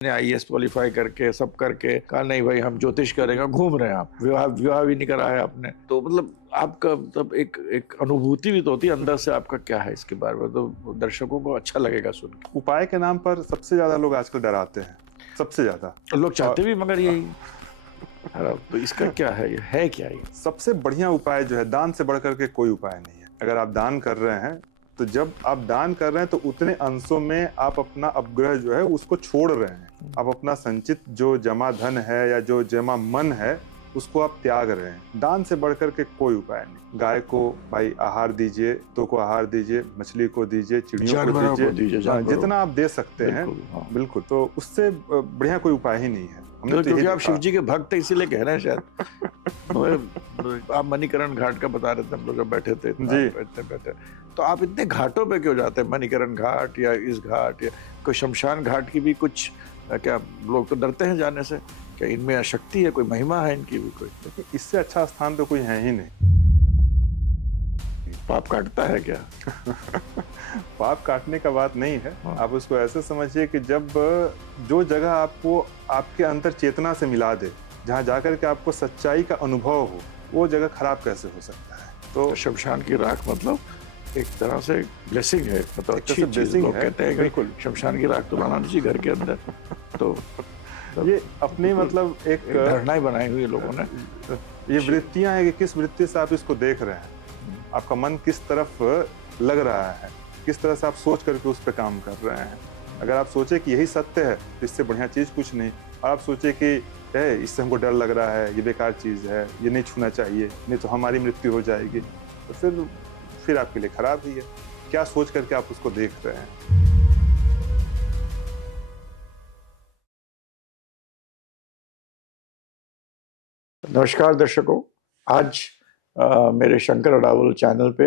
ने IAS qualify करके सब करके कहा नहीं भाई हम ज्योतिष करेंगे, घूम रहे हैं आप, विवाह विवाह भी नहीं करा है आपने, तो मतलब आपका मतलब एक अनुभूति भी तो होती है अंदर से, आपका क्या है इसके बारे में, तो दर्शकों को अच्छा लगेगा सुन के। उपाय के नाम पर सबसे ज्यादा लोग आजकल डराते हैं, सबसे ज्यादा। लोग चाहते भी मगर यही तो इसका और क्या है क्या ये? सबसे बढ़िया उपाय जो है, दान से बढ़कर के कोई उपाय नहीं है। अगर आप दान कर रहे हैं तो जब आप दान कर रहे हैं तो उतने अंशों में आप अपना अपग्रह जो है उसको छोड़ रहे हैं। आप अपना संचित जो जमा धन है या जो जमा मन है उसको आप त्याग रहे हैं। दान से बढ़कर के कोई उपाय नहीं। गाय को भाई आहार दीजिए, तो को आहार दीजिए, मछली को दीजिए, चिड़ियों जानवरों को को दीजिए, दीजिए, जितना आप दे सकते हैं। बिल्कुल, हाँ। बिल्कुल, तो उससे बढ़िया कोई उपाय ही नहीं है। हमने तो क्योंकि यही आप देखा। शिव जी के भक्त हैं इसीलिए कह रहे हैं शायद। आप मणिकरण घाट का बता रहे थे, हम लोग जब बैठे थे जी। बैठे, तो आप इतने घाटों पे क्यों जाते हैं? मणिकरण घाट या इस घाट या कोई शमशान घाट की भी कुछ क्या लोग तो डरते हैं जाने से? क्या इनमें शक्ति है, कोई महिमा है इनकी भी कोई? इससे अच्छा स्थान तो कोई है ही नहीं। पाप काटता है क्या? पाप काटने का बात नहीं है। हाँ। आप उसको ऐसे समझिए कि जब जो जगह आपको आपके अंतर चेतना से मिला दे, जहाँ जाकर के आपको सच्चाई का अनुभव हो, वो जगह खराब कैसे हो सकता है? तो शमशान की राख मतलब एक तरह से ब्लेसिंग है, मतलब एक तरह अच्छी से चीज। blessing लोग है, कहते हैं कि बिल्कुल। शमशान की राख तो बनाना चाहिए घर के अंदर, तो ये अपनी मतलब एक धारणा ही बनाई हुई है लोगों ने। ये वृत्तियां हैं कि किस वृत्ति से आप इसको देख रहे हैं, आपका मन किस तरफ लग रहा है, किस तरह से आप सोच करके उस पर काम कर रहे हैं। अगर आप सोचे कि यही सत्य है तो इससे बढ़िया चीज कुछ नहीं। आप सोचे कि इससे हमको डर लग रहा है, ये बेकार चीज है, ये नहीं छूना चाहिए, नहीं तो हमारी मृत्यु हो जाएगी, तो फिर आपके लिए खराब ही है। क्या सोच करके आप उसको देख रहे हैं? नमस्कार दर्शकों, आज मेरे शंकर अडावल चैनल पे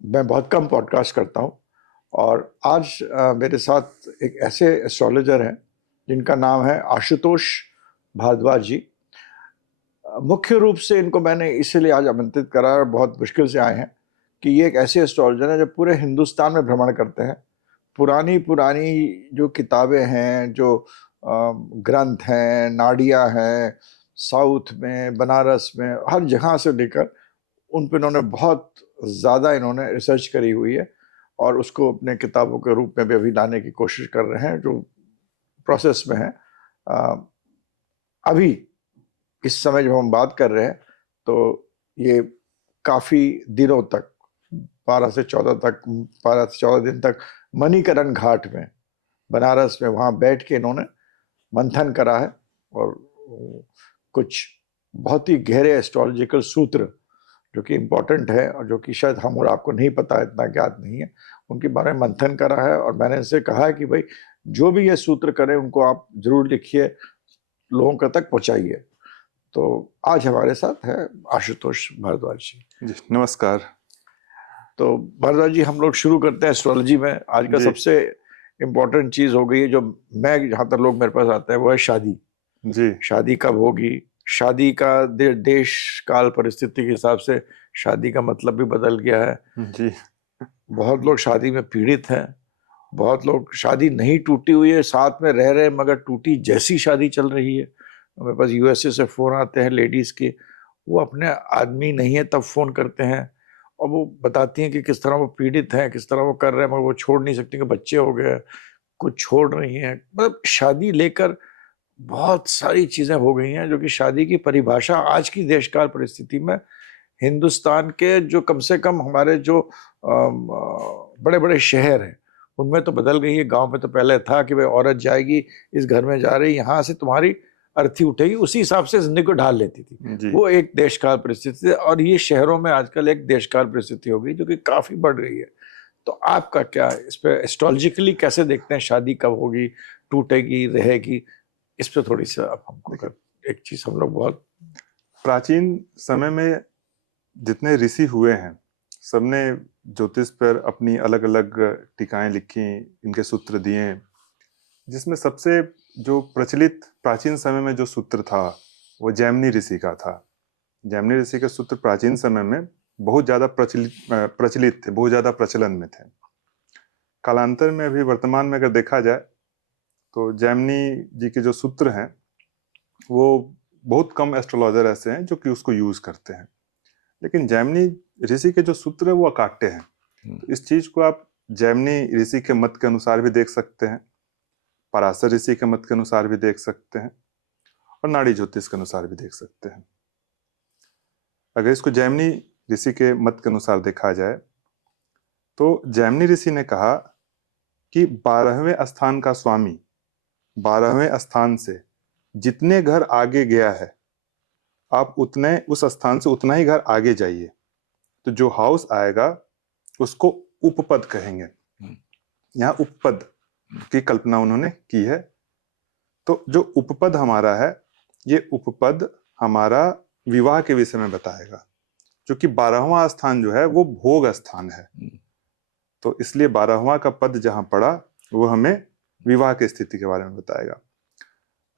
मैं बहुत कम पॉडकास्ट करता हूँ, और आज मेरे साथ एक ऐसे एस्ट्रोलॉजर हैं जिनका नाम है आशुतोष भारद्वाज जी। मुख्य रूप से इनको मैंने इसीलिए आज आमंत्रित करा, और बहुत मुश्किल से आए हैं, कि ये एक ऐसे एस्ट्रोलॉजर हैं जो पूरे हिंदुस्तान में भ्रमण करते हैं। पुरानी पुरानी जो किताबें हैं, जो ग्रंथ हैं, नाड़ियाँ हैं, साउथ में, बनारस में, हर जगह से लेकर उन पर इन्होंने बहुत ज़्यादा इन्होंने रिसर्च करी हुई है, और उसको अपने किताबों के रूप में भी अभी लाने की कोशिश कर रहे हैं, जो प्रोसेस में है। अभी इस समय जब हम बात कर रहे हैं तो ये काफ़ी दिनों तक 12 से 14 दिन तक मणिकरण घाट में, बनारस में, वहाँ बैठ के इन्होंने मंथन करा है, और कुछ बहुत ही गहरे एस्ट्रोलॉजिकल सूत्र जो कि इम्पोर्टेंट है और जो कि शायद हम और आपको नहीं पता, इतना ज्ञात नहीं है, उनके बारे में मंथन करा है। और मैंने इनसे कहा है कि भाई जो भी ये सूत्र करें उनको आप जरूर लिखिए, लोगों का तक पहुंचाइए। तो आज हमारे साथ है आशुतोष भारद्वाज जी। जी नमस्कार। तो भारद्वाज जी, हम लोग शुरू करते हैं एस्ट्रोलॉजी में। आज का जी। सबसे इम्पोर्टेंट चीज हो गई है, जो मैं जहाँ तक लोग मेरे पास आते हैं, वो है शादी। जी। शादी कब होगी? शादी का देश काल परिस्थिति के हिसाब से शादी का मतलब भी बदल गया है। जी। बहुत लोग शादी में पीड़ित हैं, बहुत लोग शादी नहीं टूटी हुई है, साथ में रह रहे हैं मगर टूटी जैसी शादी चल रही है। मेरे पास यूएसए से फोन आते हैं लेडीज के, वो अपने आदमी नहीं है तब फोन करते हैं, और वो बताती हैं कि किस तरह वो पीड़ित हैं, किस तरह वो कर रहे हैं, मगर वो छोड़ नहीं सकती कि बच्चे हो गए, कुछ छोड़ रही हैं। मतलब शादी लेकर बहुत सारी चीजें हो गई हैं, जो कि शादी की परिभाषा आज की देशकाल परिस्थिति में हिंदुस्तान के जो कम से कम हमारे जो बड़े बड़े शहर हैं उनमें तो बदल गई है। गांव में तो पहले था कि भाई औरत जाएगी, इस घर में जा रही, यहाँ से तुम्हारी अर्थी उठेगी, उसी हिसाब से जिंदगी को ढाल लेती थी। जी। वो एक देशकाल परिस्थिति है, और ये शहरों में आजकल एक देशकाल परिस्थिति हो गई जो कि काफी बढ़ रही है। तो आपका क्या इस पे एस्ट्रोलॉजिकली कैसे देखते हैं? शादी कब होगी, टूटेगी, रहेगी? इस पे थोड़ी सी आप हमको एक चीज, हम लोग बहुत प्राचीन समय में जितने ऋषि हुए हैं, सबने ज्योतिष पर अपनी अलग अलग टीकाएं लिखी, इनके सूत्र दिए, जिसमें सबसे जो प्रचलित प्राचीन समय में जो सूत्र था वो जैमिनी ऋषि का था। जैमिनी ऋषि के सूत्र प्राचीन समय में बहुत ज्यादा प्रचलित थे, बहुत ज्यादा प्रचलन में थे। कालांतर में अभी वर्तमान में अगर देखा जाए तो जैमिनी जी के जो सूत्र हैं वो बहुत कम एस्ट्रोलॉजर ऐसे हैं जो कि उसको यूज करते हैं, लेकिन जैमिनी ऋषि के जो सूत्र है वो अकाट्य हैं। तो इस चीज को आप जैमिनी ऋषि के मत के अनुसार भी देख सकते हैं, पराशर ऋषि के मत के अनुसार भी देख सकते हैं, और नाड़ी ज्योतिष के अनुसार भी देख सकते हैं। अगर इसको जैमिनी ऋषि के मत के अनुसार देखा जाए तो जैमिनी ऋषि ने कहा कि 12वें स्थान का स्वामी 12वें स्थान से जितने घर आगे गया है आप उतने उस स्थान से उतना ही घर आगे जाइए, तो जो हाउस आएगा उसको उपपद कहेंगे। यहाँ उपपद की कल्पना उन्होंने की है। तो जो उपपद हमारा है ये उपपद हमारा विवाह के विषय में बताएगा, क्योंकि 12वां स्थान जो है वो भोग स्थान है, तो इसलिए 12वां का पद जहां पड़ा वो हमें विवाह की स्थिति के बारे में बताएगा।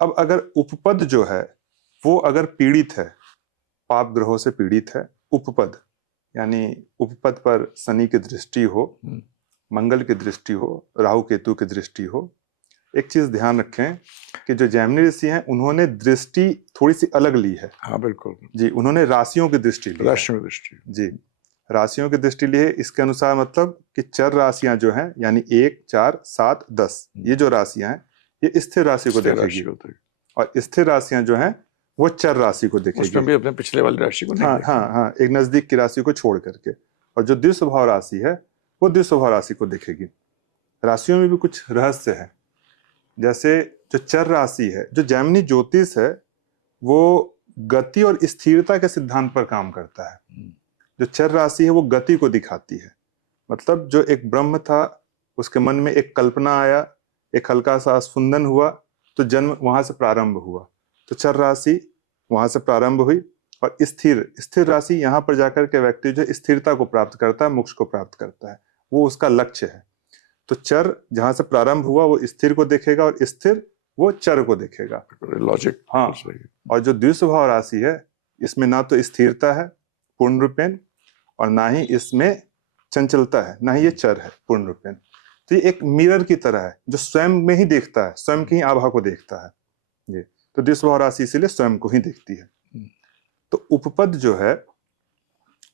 अब अगर उपपद जो है वो अगर पीड़ित है, पाप ग्रहों से पीड़ित है, उपपद यानी उपपद पर शनि की दृष्टि हो, मंगल की दृष्टि हो, राहु केतु की दृष्टि हो। एक चीज ध्यान रखें कि जो जैमिनी ऋषि हैं उन्होंने दृष्टि थोड़ी सी अलग ली है। हाँ बिल्कुल जी, उन्होंने राशियों की दृष्टि ली है। राशियों की दृष्टि जी, राशियों की दृष्टि ली है। इसके अनुसार मतलब कि चर राशियां जो हैं यानी 1, 4, 7, 10 ये जो राशियां हैं ये स्थिर राशि को देखेगी, और स्थिर राशियां जो हैं वो चर राशि को देखेगी। उसमें भी अपने पिछले वाली राशि को नहीं हाँ हाँ हाँ, एक नजदीक की राशि को छोड़ करके, और जो द्विस्वभाव राशि है वो द्विस्वभाव राशि को देखेगी। राशियों में भी कुछ रहस्य है, जैसे जो चर राशि है, जो जैमिनी ज्योतिष है वो गति और स्थिरता के सिद्धांत पर काम करता है। जो चर राशि है वो गति को दिखाती है, मतलब जो एक ब्रह्म था उसके मन में एक कल्पना आया, एक हल्का सा स्पंदन हुआ तो जन्म वहां से प्रारंभ हुआ, तो चर राशि वहां से प्रारंभ हुई। और स्थिर राशि यहाँ पर जाकर के व्यक्ति जो स्थिरता को प्राप्त करता है, मोक्ष को प्राप्त करता है, वो उसका लक्ष्य है। तो चर जहां से प्रारंभ हुआ वो स्थिर को देखेगा और स्थिर वो चर को देखेगा। लॉजिक हाँ, और जो द्विस्वभाव राशि है इसमें ना तो स्थिरता है पूर्ण रूपेण और ना ही इसमें चंचलता है, ना ही ये चर है पूर्ण रूपेण। तो ये एक मिरर की तरह है जो स्वयं में ही देखता है, स्वयं की ही आभा को देखता है। ये तो द्विस्वभाव राशि इसीलिए स्वयं को ही देखती है। तो उपपद जो है,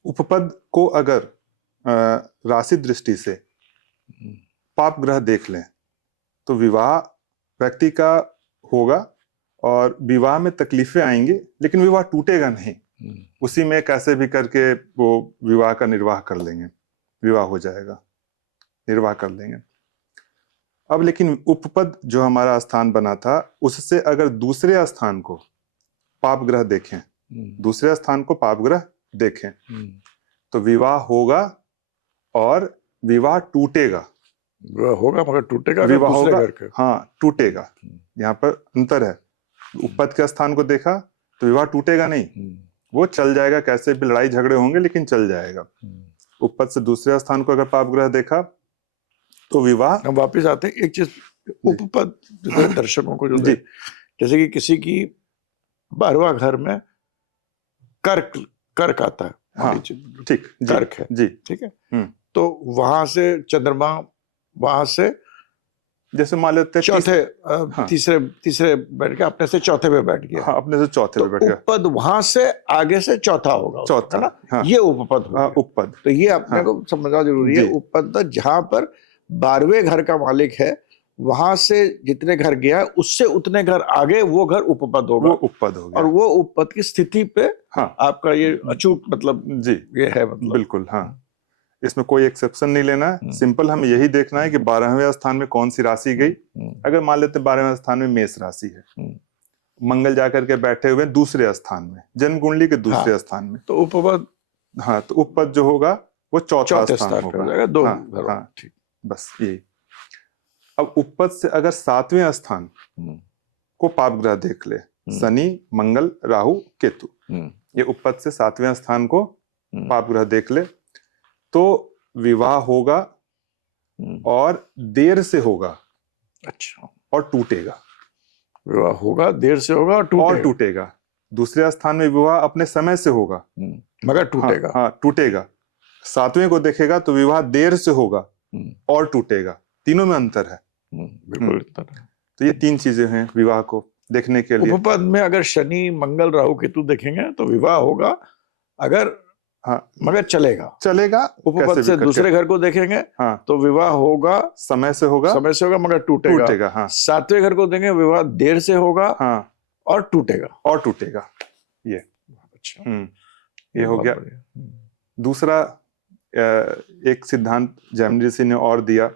उपपद को अगर राशि दृष्टि से पाप ग्रह देख लें तो विवाह व्यक्ति का होगा और विवाह में तकलीफें आएंगी, लेकिन विवाह टूटेगा नहीं। उसी में कैसे भी करके वो विवाह का निर्वाह कर लेंगे, विवाह हो जाएगा, निर्वाह कर लेंगे। अब लेकिन उपपद जो हमारा स्थान बना था उससे अगर दूसरे स्थान को पाप ग्रह देखें, दूसरे स्थान को पाप ग्रह देखें तो विवाह होगा और विवाह टूटेगा। विवाह होगा मगर टूटेगा, विवाह होगा, घर के। हाँ टूटेगा। यहाँ पर अंतर है। उपपद के स्थान को देखा तो विवाह टूटेगा नहीं, वो चल जाएगा, कैसे भी लड़ाई झगड़े होंगे लेकिन चल जाएगा। उपपद से दूसरे स्थान को अगर पाप ग्रह देखा तो विवाह। हम वापस आते हैं एक चीज, उपपद दर्शकों को जो जैसे कि किसी की 12वां घर में कर्क आता है, हाँ, ठीक, कर्क है जी, ठीक है, तो वहां से चंद्रमा वहां से जैसे मान लेते हैं चौथे हाँ, तीसरे बैठ के अपने से चौथे पे बैठ गया। हाँ, अपने से चौथे पे बैठ गया। उपपद वहां से आगे से चौथा होगा, चौथा ना। हाँ, ये उपपद होगा। उपपद तो ये अपने को समझना जरूरी है। उपपद जहां पर 12वें घर का मालिक है वहां से जितने घर गया है उससे उतने घर आगे वो घर उपपद होगा, वो उपपद होगा। और वो उपपद की स्थिति पे हाँ, आपका ये अचूक मतलब जी ये है, मतलब बिल्कुल। हाँ, इसमें कोई एक्सेप्शन नहीं लेना है, सिंपल हमें यही देखना है कि 12वें स्थान में कौन सी राशि गई। अगर मान लेते 12वें स्थान में मेष राशि है, मंगल जाकर के बैठे हुए दूसरे स्थान में, जन्म कुंडली के दूसरे स्थान में, तो उपपद, हाँ, तो उपपद जो होगा वो चौथा स्थान होगा। दो हाँ, ठीक, बस यही। अब उपपद से अगर 7वें स्थान को पाप ग्रह देख ले, शनि, मंगल, राहु, केतु, ये उपपद से 7वें स्थान को पाप ग्रह देख ले तो विवाह होगा और देर से होगा। अच्छा, और टूटेगा। विवाह होगा, देर से होगा और टूटेगा। दूसरे स्थान में विवाह अपने समय से होगा मगर टूटेगा। हाँ, टूटेगा। 7वें को देखेगा तो विवाह देर से होगा और टूटेगा। तीनों में अंतर है। बिल्कुल अंतर है। तो ये 3 चीजें हैं विवाह को देखने के लिए। उपपद में अगर शनि मंगल राहु केतु देखेंगे तो विवाह होगा, अगर हाँ मगर चलेगा। चलेगा, उपपद कैसे से भी दूसरे करके। घर को देखेंगे हाँ तो विवाह होगा, समय से होगा, समय से होगा मगर टूटेगा। टूटेगा। हाँ 7वें घर को देंगे, विवाह देर से होगा हाँ और टूटेगा। और टूटेगा। ये अच्छा, ये हो बहुत गया। बढ़िया। दूसरा एक सिद्धांत जैमिनी ऋषि ने और दिया,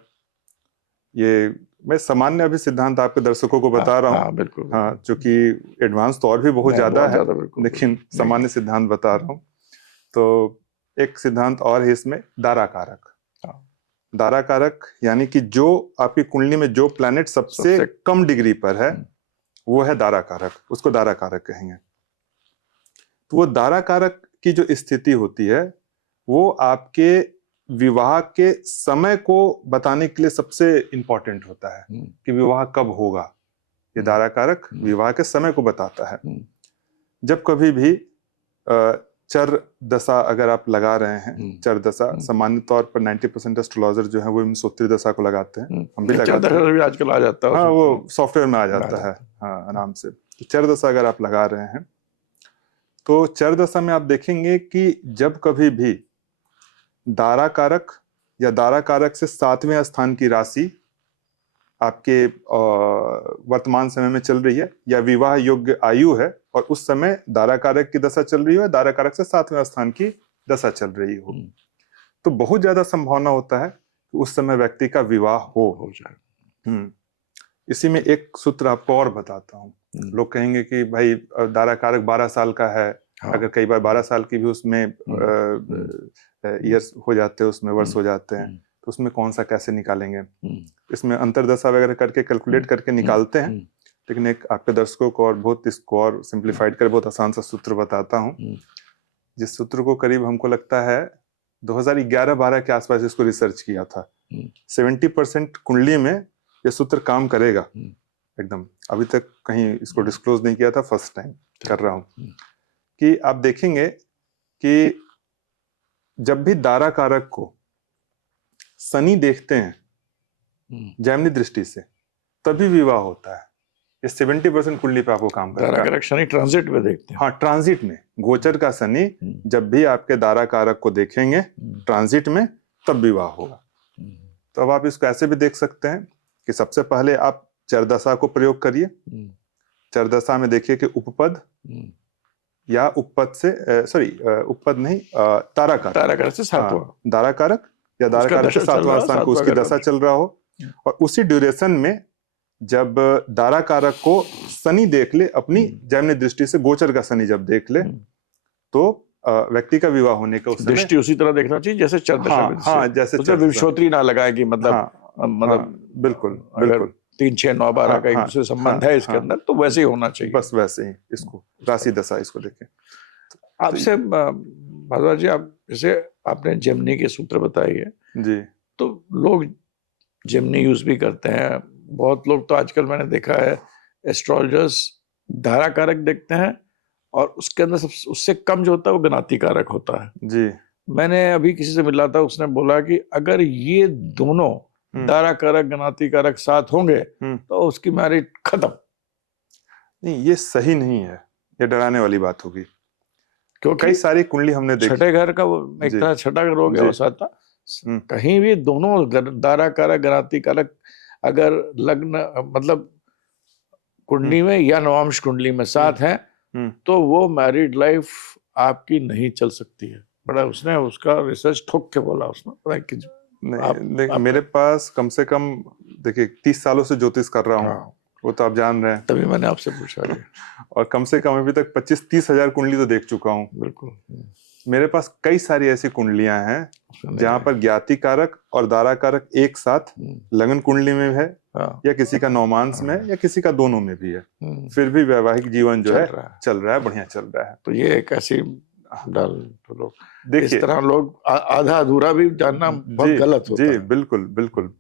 ये मैं सामान्य अभी सिद्धांत आपके दर्शकों को बता रहा हूँ। हाँ बिल्कुल। हाँ, चूंकि एडवांस तो और भी बहुत ज्यादा है, लेकिन सामान्य सिद्धांत बता रहा हूँ। तो एक सिद्धांत और है इसमें, दारा कारक। दारा कारक यानी कि जो आपकी कुंडली में जो प्लैनेट सबसे कम डिग्री पर है वो है दारा कारक, उसको दारा कारक कहेंगे। तो वो दारा कारक की जो स्थिति होती है वो आपके विवाह के समय को बताने के लिए सबसे इंपॉर्टेंट होता है कि विवाह कब होगा। ये दारा कारक विवाह के समय को बताता है। जब कभी भी चर दशा अगर आप लगा रहे हैं, चर दशा सामान्य तौर पर 90% एस्ट्रोलॉजर जो है वो विंशोत्तरी दशा को लगाते हैं, हम भी लगाते हैं। भी आजकल आ जाता है। हाँ वो सॉफ्टवेयर में आ जाता है, हाँ आराम से। तो चर दशा अगर आप लगा रहे हैं तो चर दशा में आप देखेंगे कि जब कभी भी दारा कारक या दारा कारक से 7वें स्थान की राशि आपके वर्तमान समय में चल रही है या विवाह योग्य आयु है और उस समय दारा कारक की दशा चल रही हो, दारा कारक से 7वें स्थान की दशा चल रही हो, तो बहुत ज्यादा संभावना होता है कि उस समय व्यक्ति का विवाह हो जाए। इसी में एक सूत्र आपको और बताता हूँ। लोग कहेंगे कि भाई दारा कारक 12 साल का है, अगर कई बार 12 साल की भी उसमें ईयर्स हो जाते हैं, उसमें वर्ष हो जाते हैं, तो उसमें कौन सा कैसे निकालेंगे। इसमें अंतरदशा वगैरह करके कैलकुलेट करके निकालते हैं, लेकिन एक आपके दर्शकों को और बहुत इसको और सिंप्लीफाइड कर बहुत आसान सा सूत्र बताता हूँ, जिस सूत्र को करीब हमको लगता है 2011-12 के आसपास इसको रिसर्च किया था। 70% कुंडली में ये सूत्र काम करेगा एकदम। अभी तक कहीं इसको डिस्क्लोज नहीं किया था, फर्स्ट टाइम कर रहा हूँ। कि आप देखेंगे कि जब भी दारा कारक को शनि देखते हैं जैमिनी दृष्टि से, तभी विवाह होता है। ये 70% कुंडली पे आपको काम करेगा। दारा कारक शनि ट्रांजिट में देखते हैं। हाँ ट्रांजिट में, गोचर का शनि जब भी आपके दारा कारक को देखेंगे ट्रांजिट में, तब विवाह होगा। तो अब आप इसको ऐसे भी देख सकते हैं कि सबसे पहले आप चरदशा को प्रयोग करिए। चरदशा में देखिए कि उपपद या उपपद से उपपद नहीं, तारा कारक से 7वां, दारा कारक या दारा कारक से 7वां स्थान को उसकी दशा चल रहा हो, और उसी ड्यूरेशन में जब दारा कारक को शनि देख ले अपनी जैमिनी दृष्टि से, गोचर का शनि जब देख ले, तो व्यक्ति का विवाह होने का उस दृष्टि उसी तरह देखना चाहिए जैसे चरदशा में। हाँ जैसे विंशोत्तरी ना लगाए कि मतलब बिल्कुल अगर 3, 6, 9, 12 का एक दूसरे संबंध है इसके अंदर, तो वैसे ही होना चाहिए। बस वैसे ही इसको राशि दशा इसको देखें। आपसे भारद्वाज जी, आप जैसे आपने जेमिनी के सूत्र बताए है जी, तो लोग जेमिनी यूज भी करते हैं। बहुत लोग तो आजकल मैंने देखा है एस्ट्रोलॉजर्स धारा कारक देखते हैं और उसके अंदर उससे कम जो होता है वो गनाती कारक होता है। जी, मैंने अभी किसी से मिला था, उसने बोला कि अगर ये दोनों दारा कारक गनाती कारक साथ होंगे तो उसकी मैरिज खत्म। नहीं, ये सही नहीं है, ये डराने वाली बात होगी। क्योंकि कई सारी कुंडली हमने देखी, छठे घर का एक तरह छठा घर हो गया वो साता, कहीं भी दोनों दारा कारक गनाती कारक अगर लग्न मतलब कुंडली में या नवांश कुंडली में साथ है तो वो मैरिड लाइफ आपकी नहीं चल सकती है। बड़ा उसने उसका रिसर्च ठोक के बोला उसने, पता कि नहीं, मेरे पास कम से कम देखिए 30 सालों से ज्योतिष कर रहा हूँ, वो तो आप जान रहे हैं, तभी मैंने आपसे पूछा। और कम से कम अभी तक 25-30 हजार कुंडली तो देख चुका हूँ। बिल्कुल, मेरे पास कई सारी ऐसी कुंडलियां हैं जहां पर ज्ञाति कारक और दारा कारक एक साथ लगन कुंडली में है, या किसी का नौमांस में, या किसी का दोनों में भी है, फिर भी वैवाहिक जीवन जो है चल रहा है, बढ़िया चल रहा है। तो ये एक ऐसी डाल, तो लोग देखिए इस तरह लोग आधा अधूरा भी जानना बहुत गलत होता है। जी बिल्कुल बिल्कुल।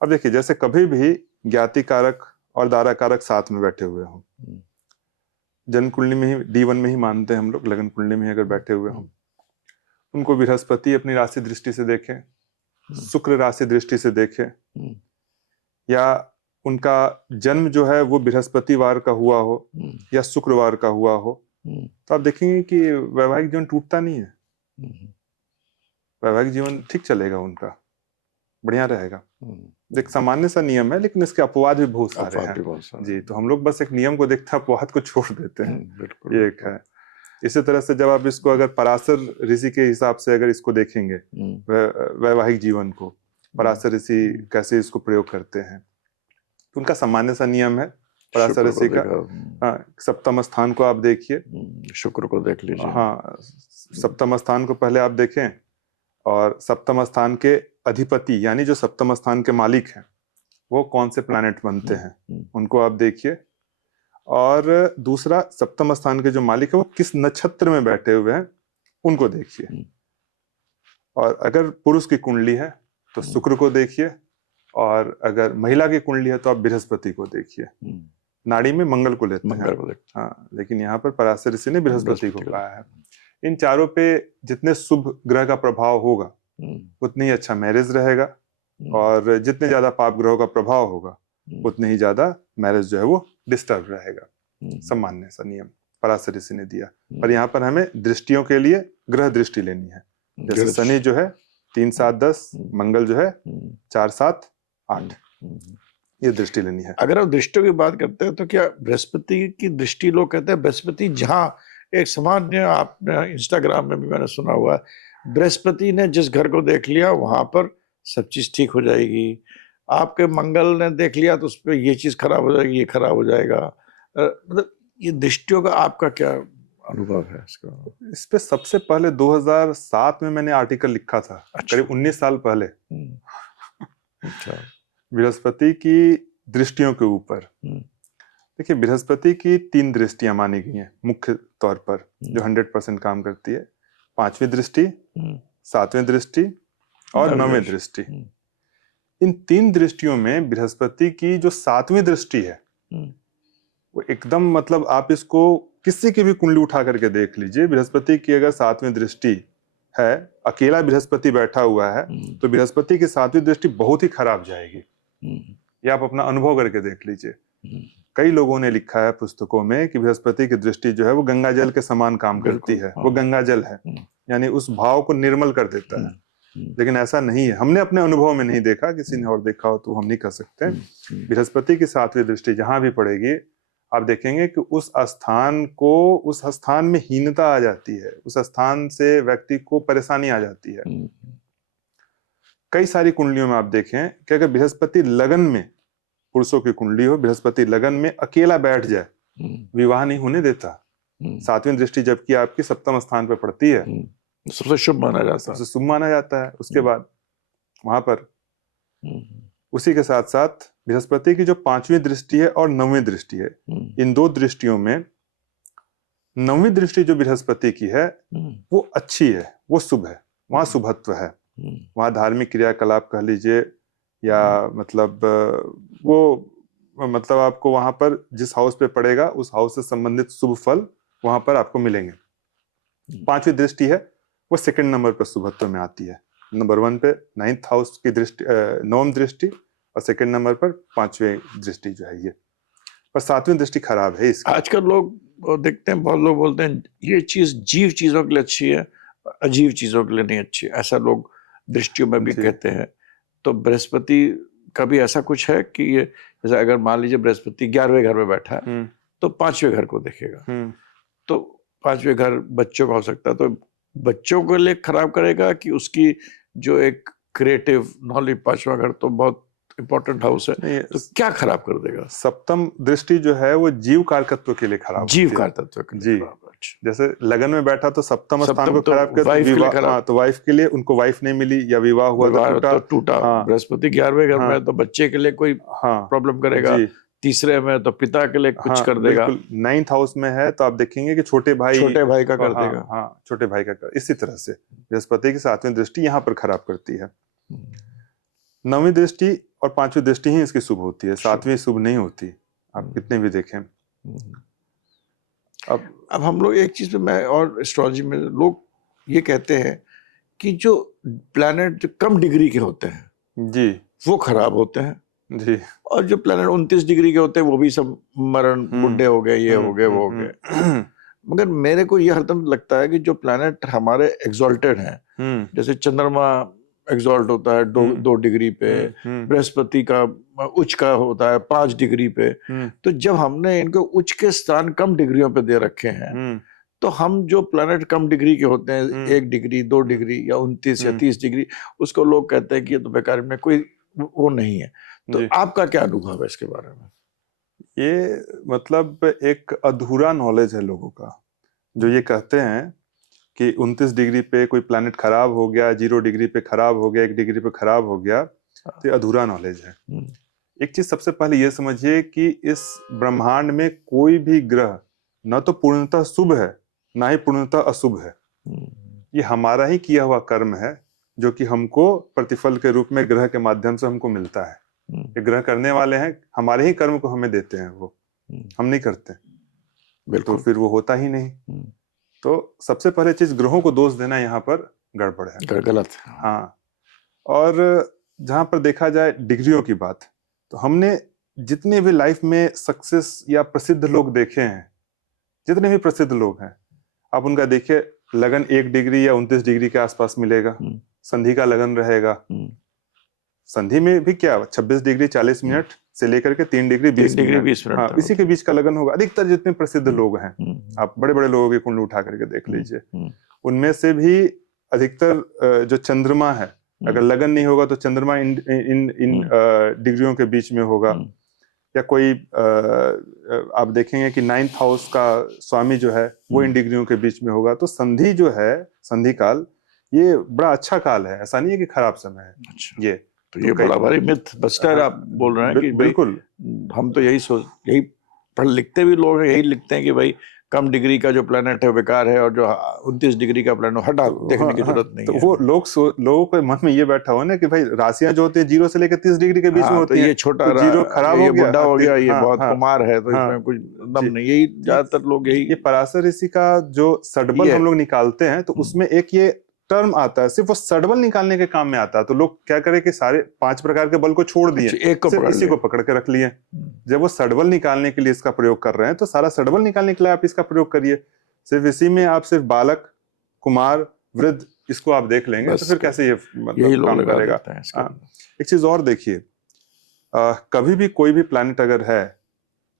अब देखिए जैसे कभी भी ज्ञाति कारक और दारा कारक साथ में बैठे हुए हों, जन्म कुंडली में ही D1 में ही मानते हैं हम लोग, लगन कुंडली में ही अगर बैठे हुए हों, उनको बृहस्पति अपनी राशि दृष्टि से देखें, शुक्र राशि दृष्टि से देखें, या उनका जन्म जो है वो बृहस्पतिवार का हुआ हो या शुक्रवार का हुआ हो, तो आप देखेंगे कि वैवाहिक जीवन टूटता नहीं है, वैवाहिक जीवन ठीक चलेगा, उनका बढ़िया रहेगा। एक सामान्य सा नियम है, लेकिन इसके अपवाद भी बहुत सारे हैं जी। तो हम लोग बस एक नियम को देखते हैं, अपवाद को छोड़ देते हैं, ये एक है। इसी तरह से जब आप इसको अगर पराशर ऋषि के हिसाब से अगर इसको देखेंगे वैवाहिक जीवन को, पराशर ऋषि कैसे इसको प्रयोग करते हैं, तो उनका सामान्य सा नियम है पराशर ऋषि का। हाँ, सप्तम स्थान को आप देखिए, शुक्र को देख लीजिए। हाँ, सप्तम स्थान को पहले आप देखें, और सप्तम स्थान के अधिपति यानी जो सप्तम स्थान के मालिक हैं वो कौन से प्लैनेट बनते हैं, उनको आप देखिए। और दूसरा, सप्तम स्थान के जो मालिक है वो किस नक्षत्र में बैठे हुए हैं, उनको देखिए। और अगर पुरुष की कुंडली है तो शुक्र को देखिए, और अगर महिला की कुंडली है तो आप बृहस्पति को देखिए। नाड़ी में मंगल को लेते हैं, हाँ, लेकिन यहाँ पर पराशर ऋषि ने बृहस्पति को कहा है। इन चारों पे जितने शुभ ग्रह का प्रभाव होगा उतनी ही अच्छा मैरिज रहेगा, और जितने ज्यादा पाप ग्रहों का प्रभाव होगा उतने ही ज्यादा मैरिज जो है वो डिस्टर्ब रहेगा। सामान्य सा नियम पराशर ऋषि ने दिया। पर यहाँ पर हमें दृष्टियों के लिए ग्रह दृष्टि लेनी है। जैसे शनि जो है 3, 7, 10, मंगल जो है 4, 7, 8, ये दृष्टि लेनी है। अगर आप दृष्टियों की बात करते हैं तो क्या बृहस्पति की दृष्टि, लोग कहते हैं बृहस्पति जहाँ एक सामान्य, आपने इंस्टाग्राम में भी मैंने सुना हुआ है, बृहस्पति ने जिस घर को देख लिया वहां पर सब चीज ठीक हो जाएगी, आपके मंगल ने देख लिया तो उस पर ये चीज खराब हो जाएगी, ये खराब हो जाएगा। मतलब ये दृष्टियों का आपका क्या अनुभव है इसका? इस पे सबसे पहले 2007 में मैंने आर्टिकल लिखा था, करीब 19 साल पहले, अच्छा, बृहस्पति की दृष्टियों के ऊपर। देखिए, बृहस्पति की 3 दृष्टियां मानी गई हैं मुख्य तौर पर, जो 100% काम करती है। 5वीं दृष्टि, 7वीं दृष्टि और 9वीं दृष्टि। इन 3 दृष्टियों में बृहस्पति की जो 7वीं दृष्टि है वो एकदम, मतलब आप इसको किसी की भी कुंडली उठा करके देख लीजिए, बृहस्पति की अगर 7वीं दृष्टि है, अकेला बृहस्पति बैठा हुआ है, तो बृहस्पति की 7वीं दृष्टि बहुत ही खराब जाएगी। ये आप अपना अनुभव करके देख लीजिए। कई लोगों ने लिखा है पुस्तकों में कि बृहस्पति की दृष्टि जो है वो गंगा जल के समान काम करती है। वो गंगा जल है, यानी उस भाव को निर्मल कर देता है। लेकिन ऐसा नहीं है, हमने अपने अनुभव में नहीं देखा, किसी ने और देखा हो तो हम नहीं कह सकते। बृहस्पति की 7वीं दृष्टि जहां भी पड़ेगी, आप देखेंगे कि उस स्थान में हीनता आ जाती है, उस स्थान से व्यक्ति को परेशानी आ जाती है। कई सारी कुंडलियों में आप देखें कि अगर बृहस्पति लगन में, पुरुषों की कुंडली हो, बृहस्पति लगन में अकेला बैठ जाए, विवाह नहीं होने देता। 7वीं दृष्टि जबकि आपकी सप्तम स्थान पर पड़ती है, सबसे शुभ माना जाता है, सबसे शुभ माना जाता है। उसके बाद वहां पर उसी के साथ साथ बृहस्पति की जो 5वीं दृष्टि है और 9वीं दृष्टि है, इन 2 दृष्टियों में 9वीं दृष्टि जो बृहस्पति की है वो अच्छी है, वो शुभ है, वहां शुभत्व है, वहां धार्मिक क्रियाकलाप कह लीजिए, या मतलब वो मतलब आपको वहां पर जिस हाउस पे पड़ेगा उस हाउस से संबंधित शुभ फल वहां पर आपको मिलेंगे। 5वीं दृष्टि है वो 2nd नंबर पर शुभत्व में आती है। नंबर 1 पे 9th हाउस की दृष्टि, 9वीं दृष्टि, और 2nd नंबर पर 5वीं दृष्टि जो है ये। पर 7वीं दृष्टि खराब है इसकी। आजकल लोग देखते हैं, बहुत लोग बोलते हैं ये चीज जीव चीजों के लिए अच्छी है, अजीब चीजों के लिए नहीं अच्छी, ऐसा लोग दृष्टियों में भी कहते हैं। तो बृहस्पति का भी ऐसा कुछ है कि ये, जैसे अगर मान लीजिए बृहस्पति 11वें घर में बैठा है तो 5वें घर को देखेगा, तो 5वें घर बच्चों का हो सकता है, तो बच्चों के लिए खराब करेगा कि उसकी जो एक क्रिएटिव नॉलेज, 5वां घर तो बहुत इंपॉर्टेंट हाउस है, तो क्या खराब कर देगा? सप्तम दृष्टि जो है वो जीव कारकत्व के लिए खराब, जीव कारकत्व के लिए खराब। जैसे लगन में बैठा तो सप्तम स्थान को खराब कर, तो वाइफ के लिए, उनको वाइफ नहीं मिली, या विवाह हुआ तो टूटा। बृहस्पति 11वें घर में तो बच्चे के लिए कोई प्रॉब्लम करेगा, 3रे में तो पिता के लिए कुछ कर देगा, 9th हाउस में है तो आप देखेंगे कि छोटे भाई का कर देगा। छोटे भाई का कर। इसी तरह से बृहस्पति की 7वीं दृष्टि यहाँ पर खराब करती है। 9वीं दृष्टि और 5वीं दृष्टि ही इसकी शुभ होती है, 7वीं शुभ नहीं होती, आप कितने भी देखें। अब हम लोग एक चीज पे, मैं और एस्ट्रोलॉजी में लोग ये कहते हैं कि जो प्लैनेट जो कम डिग्री के होते हैं जी, वो खराब होते हैं। जी। और जो प्लेनेट 29 डिग्री के होते हैं वो भी सब मरण, बुढ़े हो गए, ये हो गए, वो हो गए। मगर मेरे को ये हरदम लगता है कि जो प्लेनेट हमारे एग्जॉल्टेड हैं, जैसे चंद्रमा एग्जॉल्ट होता है 2 डिग्री पे, बृहस्पति का उच्च का होता है 5 डिग्री पे, तो जब हमने इनको उच्च के स्थान कम डिग्रियों पे दे रखे हैं, तो हम जो प्लेनेट कम डिग्री के होते हैं 1 डिग्री 2 डिग्री या 29 या 30 डिग्री, उसको लोग कहते हैं कि ये तो बेकार में कोई वो नहीं है। तो आपका क्या अनुभव है इसके बारे में? ये मतलब एक अधूरा नॉलेज है लोगों का, जो ये कहते हैं कि 29 डिग्री पे कोई प्लैनेट खराब हो गया, 0 डिग्री पे खराब हो गया, 1 डिग्री पे खराब हो गया, तो ये अधूरा नॉलेज है। एक चीज सबसे पहले ये समझिए कि इस ब्रह्मांड में कोई भी ग्रह न तो पूर्णतः शुभ है, ना ही पूर्णतः अशुभ है। ये हमारा ही किया हुआ कर्म है, जो कि हमको प्रतिफल के रूप में ग्रह के माध्यम से हमको मिलता है। ये ग्रह करने वाले हैं, हमारे ही कर्म को हमें देते हैं, वो हम नहीं करते, तो फिर वो होता ही नहीं। तो सबसे पहले चीज, ग्रहों को दोष देना यहाँ पर गड़बड़ है, गलत। हाँ। और जहां पर देखा जाए डिग्रियों की बात, तो हमने जितने भी लाइफ में सक्सेस या प्रसिद्ध लोग देखे हैं, जितने भी प्रसिद्ध लोग हैं, आप उनका देखिए, लगन 1 डिग्री या 29 डिग्री के आसपास मिलेगा, संधि का लगन रहेगा। संधि में भी क्या 26 डिग्री 40 मिनट से लेकर के 3 डिग्री 20 मिनट, हाँ, इसी के बीच का लगन होगा। अधिकतर जितने प्रसिद्ध लोग हैं, आप बड़े बड़े लोगों की कुंडली उठा करके देख लीजिए, उनमें से भी अधिकतर जो चंद्रमा है, अगर लगन नहीं होगा तो चंद्रमा इन डिग्रियों के बीच में होगा। या कोई आप देखेंगे कि 9th हाउस का स्वामी जो है वो इन डिग्रियों के बीच में होगा। तो संधि जो है, संधि काल, ये बड़ा अच्छा काल है, ऐसा नहीं है कि खराब समय है। अच्छा। ये तो ये बड़ा भारी मिथ बस्टर आप बोल रहे हैं कि बिल्कुल हम तो यही पढ़ लिखते भी लोग यही लिखते हैं कि भाई कम डिग्री का जो प्लेनेट है वो बेकार है, और जो 29 डिग्री का प्लेनेट हटा देखने की जरूरत नहीं तो है। वो लोगों के मन में ये बैठा हुआ ना कि भाई राशियां जो होती है 0 से लेकर 30 डिग्री के बीच में होती है, ये छोटा तो 0 खराब हो गया, बुढ़ा हो गया, ये बहुत कुमार है, तो इसमें कुछ दम नहीं। यही ज्यादातर लोग ये पराशर ऋषि का जो सडबल हम लोग निकालते हैं, तो उसमें एक ये टर्म आता है, सिर्फ वो सडबल निकालने के काम में आता है। तो लोग क्या करें कि सारे 5 प्रकार के बल को छोड़ दिए, सिर्फ इसी को पकड़ के रख लिए। जब वो सडबल निकालने के लिए इसका प्रयोग कर रहे हैं, तो सारा सडबल निकालने के लिए आप इसका प्रयोग करिए। सिर्फ इसी में आप सिर्फ बालक, कुमार, वृद्ध, इसको आप देख लेंगे, तो फिर कैसे ये मतलब काम करेगा। एक चीज और देखिए, कभी भी कोई भी प्लैनेट अगर है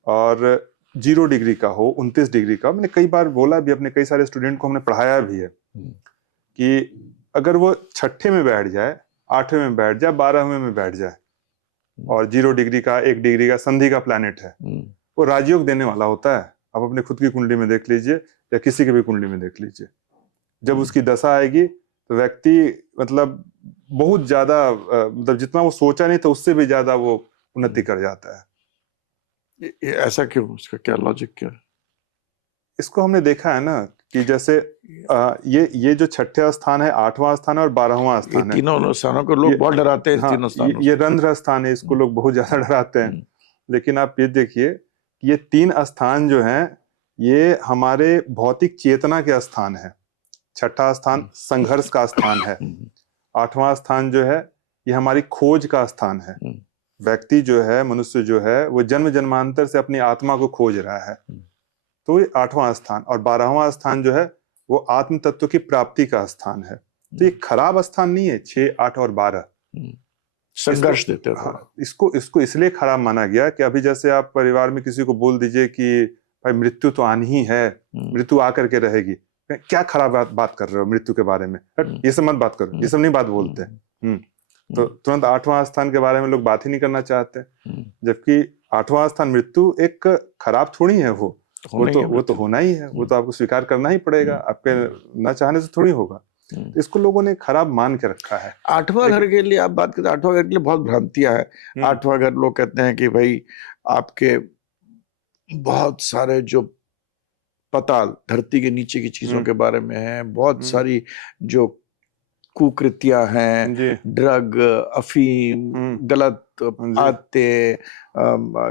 और 0 डिग्री का हो, 29 डिग्री का, मैंने कई बार बोला भी, अपने कई सारे स्टूडेंट को हमने पढ़ाया भी है कि अगर वो 6ठे में बैठ जाए, 8वें में बैठ जाए, 12वें में बैठ जाए, और 0 डिग्री का 1 डिग्री का संधि का प्लैनेट है, वो राजयोग देने वाला होता है। आप अपने खुद की कुंडली में देख लीजिए या किसी की भी कुंडली में देख लीजिए, जब उसकी दशा आएगी तो व्यक्ति मतलब बहुत ज्यादा, मतलब जितना वो सोचा नहीं था उससे भी ज्यादा वो उन्नति कर जाता है। ऐसा क्यों? इसका क्या लॉजिक क्या है? इसको हमने देखा है ना कि जैसे ये जो 6ठे स्थान है, 8वां स्थान है और 12वां स्थान है, तीनों स्थानों को लोग बहुत डराते हैं। तीनों स्थानों ये रंध्र स्थान है, इसको लोग बहुत ज्यादा डराते हैं। लेकिन आप ये देखिए, ये 3 स्थान जो हैं, ये हमारे भौतिक चेतना के स्थान है। 6ठा स्थान संघर्ष का स्थान है, 8वां स्थान जो है ये हमारी खोज का स्थान है। व्यक्ति जो है, मनुष्य जो है, वो जन्म जन्मांतर से अपनी आत्मा को खोज रहा है, तो ये 8वां स्थान। और 12वां स्थान जो है वो आत्म तत्व की प्राप्ति का स्थान है। तो ये खराब स्थान नहीं है, 6, 8 और 12 संघर्ष देते हैं। हाँ, इसको इसलिए खराब माना गया कि अभी जैसे आप परिवार में किसी को बोल दीजिए कि भाई मृत्यु तो आनी ही है, मृत्यु आकर के रहेगी, क्या खराब बात कर रहे हो मृत्यु के बारे में, ये सब मत बात करो, ये सब नहीं बात बोलते। तो तुरंत 8वां स्थान के बारे में लोग बात ही नहीं करना चाहते, जबकि 8वां स्थान मृत्यु एक खराब थोड़ी है, वो तो होना ही है, वो तो आपको स्वीकार करना ही पड़ेगा, आपके न चाहने से थोड़ी होगा। तो इसको लोगों ने खराब मान के रखा है। 8वां घर के लिए आप बात करते हैं, 8वां घर के लिए बहुत भ्रांतियां है। 8वां घर लोग कहते हैं कि भाई आपके बहुत सारे जो पताल धरती के नीचे की चीजों के बारे में है, बहुत सारी जो कुकृतियां हैं, ड्रग, अफीम, गलत आदतें,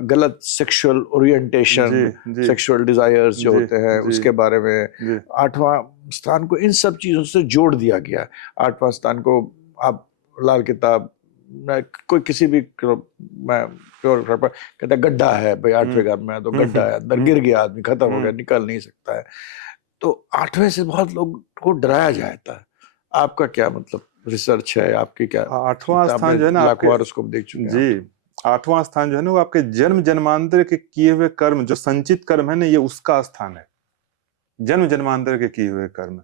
गलत सेक्सुअल ओरिएंटेशन, सेक्सुअल डिजायर्स जो होते हैं, उसके बारे में 8वां स्थान को इन सब चीजों से जोड़ दिया गया। 8वां स्थान को आप लाल किताब मैं कोई किसी भी मैं प्योर कहता है गड्ढा है भाई 8वें घर में, तो गड्ढा है, अंदर गिर गया आदमी, खत्म हो गया, निकल नहीं सकता है। तो 8वें से बहुत लोग को डराया जाता है। आपका क्या मतलब रिसर्च है आपकी, क्या 8वां स्थान जो है ना, लाखों हॉरोस्कोप देख चुके हैं जी, 8वां स्थान जो है ना, वो आपके जन्म जन्मांतर के किए हुए कर्म, जो संचित कर्म है ना, ये उसका स्थान है, जन्म जन्मांतर के किए हुए कर्म।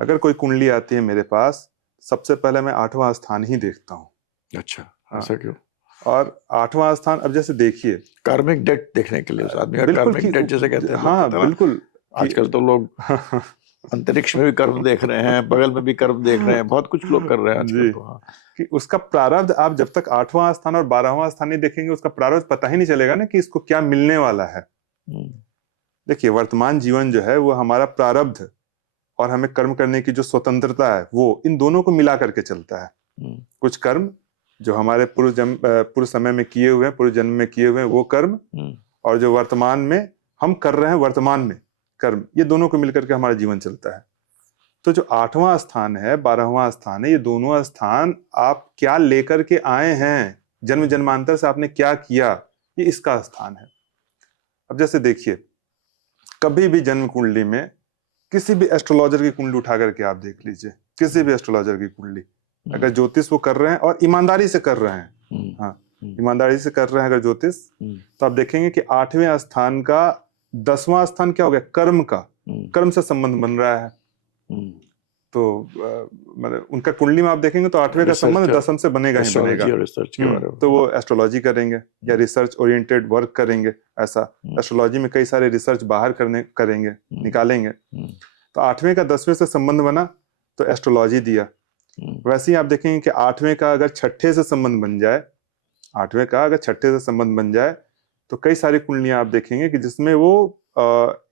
अगर कोई कुंडली आती है मेरे पास, सबसे पहले मैं 8वां स्थान ही देखता हूँ। अच्छा, ऐसा क्यों? और 8वां स्थान, अब जैसे देखिए, कार्मिक डेट देखने के लिए उस आदमी का बिल्कुल कार्मिक डेट जैसे कहते हैं, हाँ बिल्कुल, आजकल तो लोग अंतरिक्ष में भी कर्म देख रहे हैं, बगल में भी कर्म देख रहे हैं, बहुत कुछ लोग कर रहे हैं आजकल तो। हाँ, कि उसका प्रारब्ध, आप जब तक 8वां स्थान और 12वां स्थान नहीं देखेंगे, उसका प्रारब्ध पता ही नहीं चलेगा ना कि इसको क्या मिलने वाला है। देखिए, वर्तमान जीवन जो है वो हमारा प्रारब्ध और हमें कर्म करने की जो स्वतंत्रता है, वो इन दोनों को मिला करके चलता है। कुछ कर्म जो हमारे पूर्व समय में किए हुए हैं, पूर्व जन्म में किए हुए हैं, वो कर्म, और जो वर्तमान में हम कर रहे हैं, वर्तमान में कर्म, ये दोनों को मिलकर के हमारा जीवन चलता है। तो जो 8वां स्थान है, 12वां स्थान है, ये दोनों स्थान आप क्या लेकर के आए हैं, जन्म जन्मांतर से आपने क्या किया, ये इसका स्थान है। अब जैसे देखिए, कभी भी जन्म कुंडली में किसी भी एस्ट्रोलॉजर की कुंडली उठा करके आप देख लीजिए, किसी भी एस्ट्रोलॉजर की कुंडली, अगर ज्योतिष वो कर रहे हैं और ईमानदारी से कर रहे हैं, हाँ ईमानदारी से कर रहे हैं अगर ज्योतिष, तो आप देखेंगे कि 8वें स्थान का 10वां स्थान क्या हो गया, कर्म का, कर्म से संबंध बन रहा है। तो मतलब उनका कुंडली में आप देखेंगे तो 8वें का संबंध 10वें से बनेगा ही बनेगा। रिसर्च के बारे में तो वो एस्ट्रोलॉजी करेंगे या रिसर्च ओरिएंटेड वर्क करेंगे, ऐसा एस्ट्रोलॉजी में कई सारे रिसर्च बाहर करेंगे, निकालेंगे। तो 8वें का 10वें से संबंध बना तो एस्ट्रोलॉजी दिया। वैसे ही आप देखेंगे कि 8वें का अगर 6ठे से संबंध बन जाए, 8वें का अगर 6ठे से संबंध बन जाए, तो कई सारी कुंडलियां आप देखेंगे कि जिसमें वो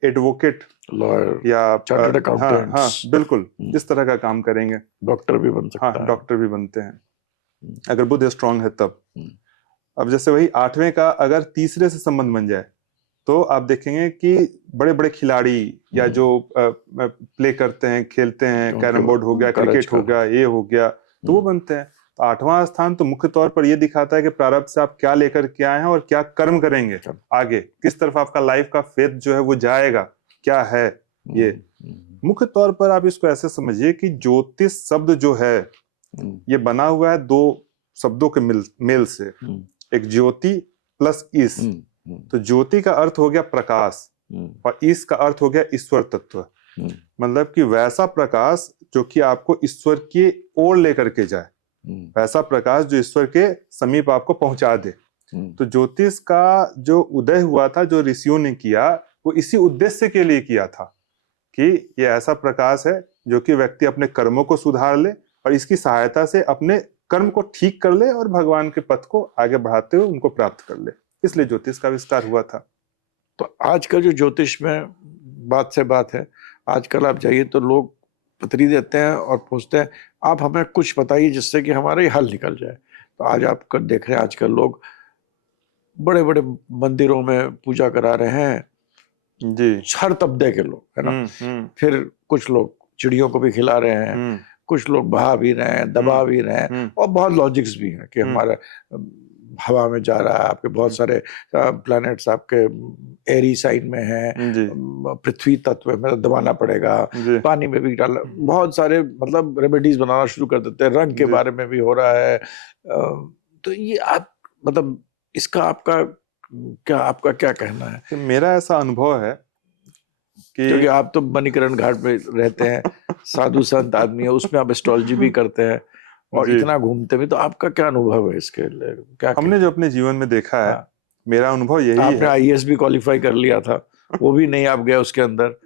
एडवोकेट, लॉयर या चार्टर्ड अकाउंटेंट्स, हाँ बिल्कुल, इस तरह का काम करेंगे। डॉक्टर भी बन सकता है, डॉक्टर भी बनते हैं अगर बुध स्ट्रांग है तब। अब जैसे वही 8वें का अगर 3रे से संबंध बन जाए, तो आप देखेंगे कि बड़े बड़े खिलाड़ी या जो प्ले करते हैं, खेलते हैं, कैरम बोर्ड हो गया, क्रिकेट हो गया, ये हो गया, तो वो बनते हैं। तो 8वां स्थान तो मुख्य तौर पर ये दिखाता है कि प्रारब्ध से आप क्या लेकर के आए हैं और क्या कर्म करेंगे आगे, किस तरफ आपका लाइफ का फेथ जो है वो जाएगा, क्या है ये। मुख्य तौर पर आप इसको ऐसे समझिए कि ज्योतिष शब्द जो है ये बना हुआ है 2 शब्दों के मेल से, एक ज्योति प्लस ईश। तो ज्योति का अर्थ हो गया प्रकाश और ईश का अर्थ हो गया ईश्वर तत्व, मतलब कि वैसा प्रकाश जो कि आपको ईश्वर की ओर लेकर के जाए, वैसा प्रकाश जो ईश्वर के समीप आपको पहुंचा दे। तो ज्योतिष का जो उदय हुआ था, जो ऋषियों ने किया, वो इसी उद्देश्य के लिए किया था कि ये ऐसा प्रकाश है जो कि व्यक्ति अपने कर्मों को सुधार ले और इसकी सहायता से अपने कर्म को ठीक कर ले और भगवान के पथ को आगे बढ़ाते हुए उनको प्राप्त कर ले, इसलिए ज्योतिष का विस्तार हुआ था। तो आजकल जो ज्योतिष में बात से बात है, आजकल आप जाइए तो लोग पत्री देते हैं और पूछते हैं आप हमें कुछ बताइए जिससे कि हमारा ये हल निकल जाए। तो आज आप देख रहे हैं आजकल लोग बड़े बड़े मंदिरों में पूजा करा रहे हैं जी, हर तबके के लोग, है ना। फिर कुछ लोग चिड़ियों को भी खिला रहे हैं, कुछ लोग बहा भी रहे हैं, दबा भी रहे हैं, और बहुत लॉजिक्स भी हैं कि हमारा हवा में जा रहा है, आपके बहुत सारे प्लैनेट्स आपके एरी साइन में हैं, पृथ्वी तत्व में दबाना पड़ेगा, पानी में भी डालना, बहुत सारे मतलब रेमेडीज बनाना शुरू कर देते हैं, रंग के बारे में भी हो रहा है। तो ये आप मतलब इसका आपका क्या कहना है? तो मेरा ऐसा अनुभव है कि क्योंकि आप तो मणिकरण घाट में रहते हैं, साधु संत आदमी है, उसमें आप एस्ट्रोलॉजी भी करते हैं और इतना घूमते भी, तो आपका क्या अनुभव है इसके लिए? क्या हमने जो अपने जीवन में देखा है, मेरा अनुभव यही है। आपने आईएएस भी क्वालिफाई कर लिया था, वो भी नहीं आप गए उसके अंदर,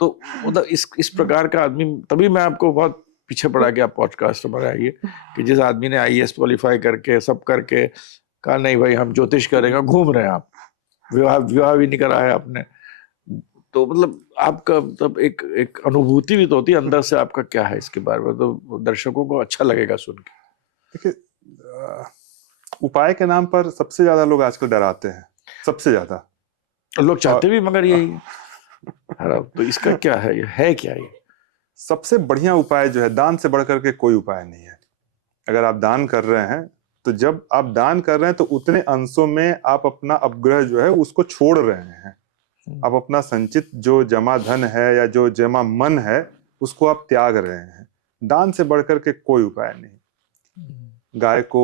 तो मतलब इस प्रकार का आदमी, तभी मैं आपको बहुत पीछे पड़ा कि आप पॉडकास्ट बनाइए कि जिस आदमी ने आईएएस क्वालिफाई करके सब करके कहा नहीं भाई हम ज्योतिष करेंगे, घूम रहे हैं आप, विवाह भी नहीं करा है आपने, तो मतलब आपका मतलब एक अनुभूति भी तो होती है अंदर से, आपका क्या है इसके बारे में, तो दर्शकों को अच्छा लगेगा सुन के। देखिए, उपाय के नाम पर सबसे ज्यादा लोग आजकल डराते हैं, सबसे ज्यादा लोग चाहते भी मगर यही तो इसका क्या है क्या ये? सबसे बढ़िया उपाय जो है, दान से बढ़कर के कोई उपाय नहीं है। अगर आप दान कर रहे हैं तो जब आप दान कर रहे हैं तो उतने अंशों में आप अपना अपग्रह जो है उसको छोड़ रहे हैं। आप अपना संचित जो जमा धन है या जो जमा मन है उसको आप त्याग रहे हैं। दान से बढ़कर के कोई उपाय नहीं। गाय को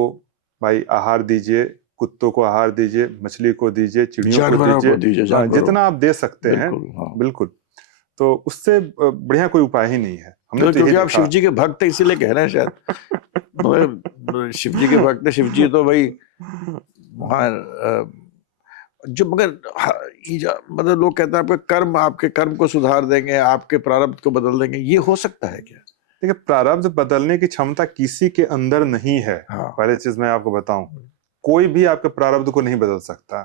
भाई आहार दीजिए, कुत्तों को आहार दीजिए, मछली को दीजिए, चिड़ियों को दीजिए, जितना आप दे सकते हैं। बिल्कुल। तो उससे बढ़िया कोई उपाय ही नहीं है। हमने तो क्योंकि आप शिव जी के भक्त हैं इसीलिए कह रहे हैं शायद। मतलब शिव जी के भक्त, शिव जी तो भाई वहाँ जो, मगर मतलब लोग कहते हैं आपके कर्म को सुधार देंगे, आपके प्रारब्ध को बदल देंगे, ये हो सकता है क्या? देखिए, प्रारब्ध बदलने की क्षमता किसी के अंदर नहीं है। हाँ। पहले चीज मैं आपको बताऊं, कोई भी आपके प्रारब्ध को नहीं बदल सकता।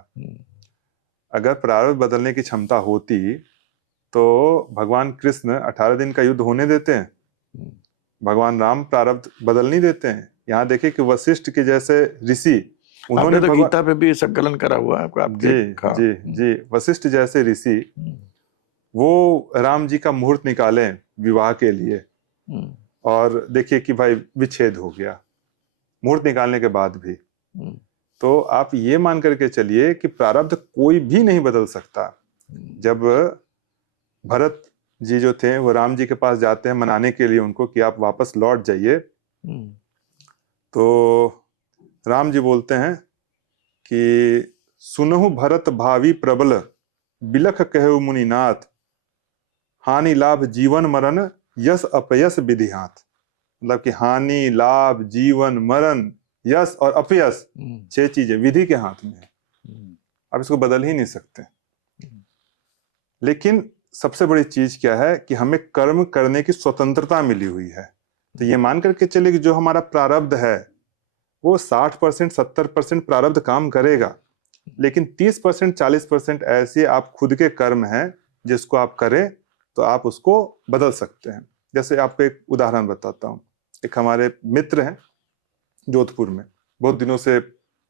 अगर प्रारब्ध बदलने की क्षमता होती तो भगवान कृष्ण 18 दिन का युद्ध होने देते हैं? भगवान राम प्रारब्ध बदल नहीं देते हैं? यहाँ देखिए कि वशिष्ठ के जैसे ऋषि, उन्होंने तो गीता पे भी संकलन करा हुआ है आपके। जी, वशिष्ठ जैसे ऋषि वो राम जी का मुहूर्त निकाले विवाह के लिए, और देखिए कि भाई विच्छेद हो गया मुहूर्त निकालने के बाद भी। तो आप ये मान करके चलिए कि प्रारब्ध कोई भी नहीं बदल सकता। जब भरत जी जो थे वो राम जी के पास जाते हैं मनाने के लिए उनको कि आप वापस लौट जाइए, तो राम जी बोलते हैं कि सुनहु भरत भावी प्रबल, बिलख कहु मुनिनाथ, हानि लाभ जीवन मरण, यश अपयश विधि हाथ। मतलब कि हानि लाभ जीवन मरण यश और अपयश 6 चीजें विधि के हाथ में है। आप इसको बदल ही नहीं सकते। लेकिन सबसे बड़ी चीज क्या है कि हमें कर्म करने की स्वतंत्रता मिली हुई है। तो ये मान करके चले कि जो हमारा प्रारब्ध है वो 60% 70% प्रारब्ध काम करेगा, लेकिन 30% 40% ऐसे आप खुद के कर्म हैं जिसको आप करें तो आप उसको बदल सकते हैं। जैसे आपको एक उदाहरण बताता हूँ। एक हमारे मित्र हैं जोधपुर में, बहुत दिनों से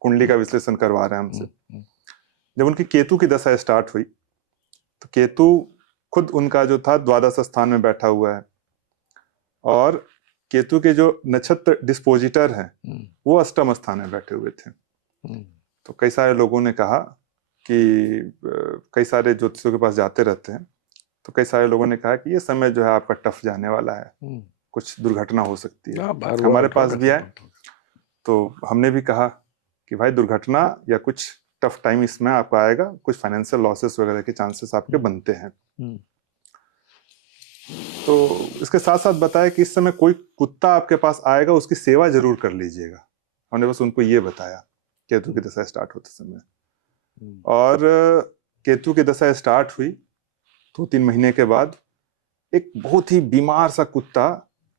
कुंडली का विश्लेषण करवा रहे हैं हमसे। जब उनकी केतु की दशा स्टार्ट हुई तो केतु खुद उनका जो था द्वादश स्थान में बैठा हुआ है, और केतु के जो नक्षत्र डिस्पोजिटर हैं वो अष्टम स्थान में बैठे हुए थे। तो कई सारे लोगों ने कहा कि कई सारे ज्योतिषियों के पास जाते रहते हैं, तो कई सारे लोगों ने कहा कि ये समय जो है आपका टफ जाने वाला है, कुछ दुर्घटना हो सकती है। हमारे पास भी आए तो हमने भी कहा कि भाई दुर्घटना या कुछ टफ टाइम इसमें आपका आएगा, कुछ फाइनेंशियल लॉसेस वगैरह के चांसेस आपके बनते हैं। तो इसके साथ साथ बताया कि इस समय कोई कुत्ता आपके पास आएगा उसकी सेवा जरूर कर लीजिएगा। हमने बस उनको ये बताया केतु की दशा स्टार्ट होते समय। और केतु की दशा स्टार्ट हुई 2-3 महीने के बाद एक बहुत ही बीमार सा कुत्ता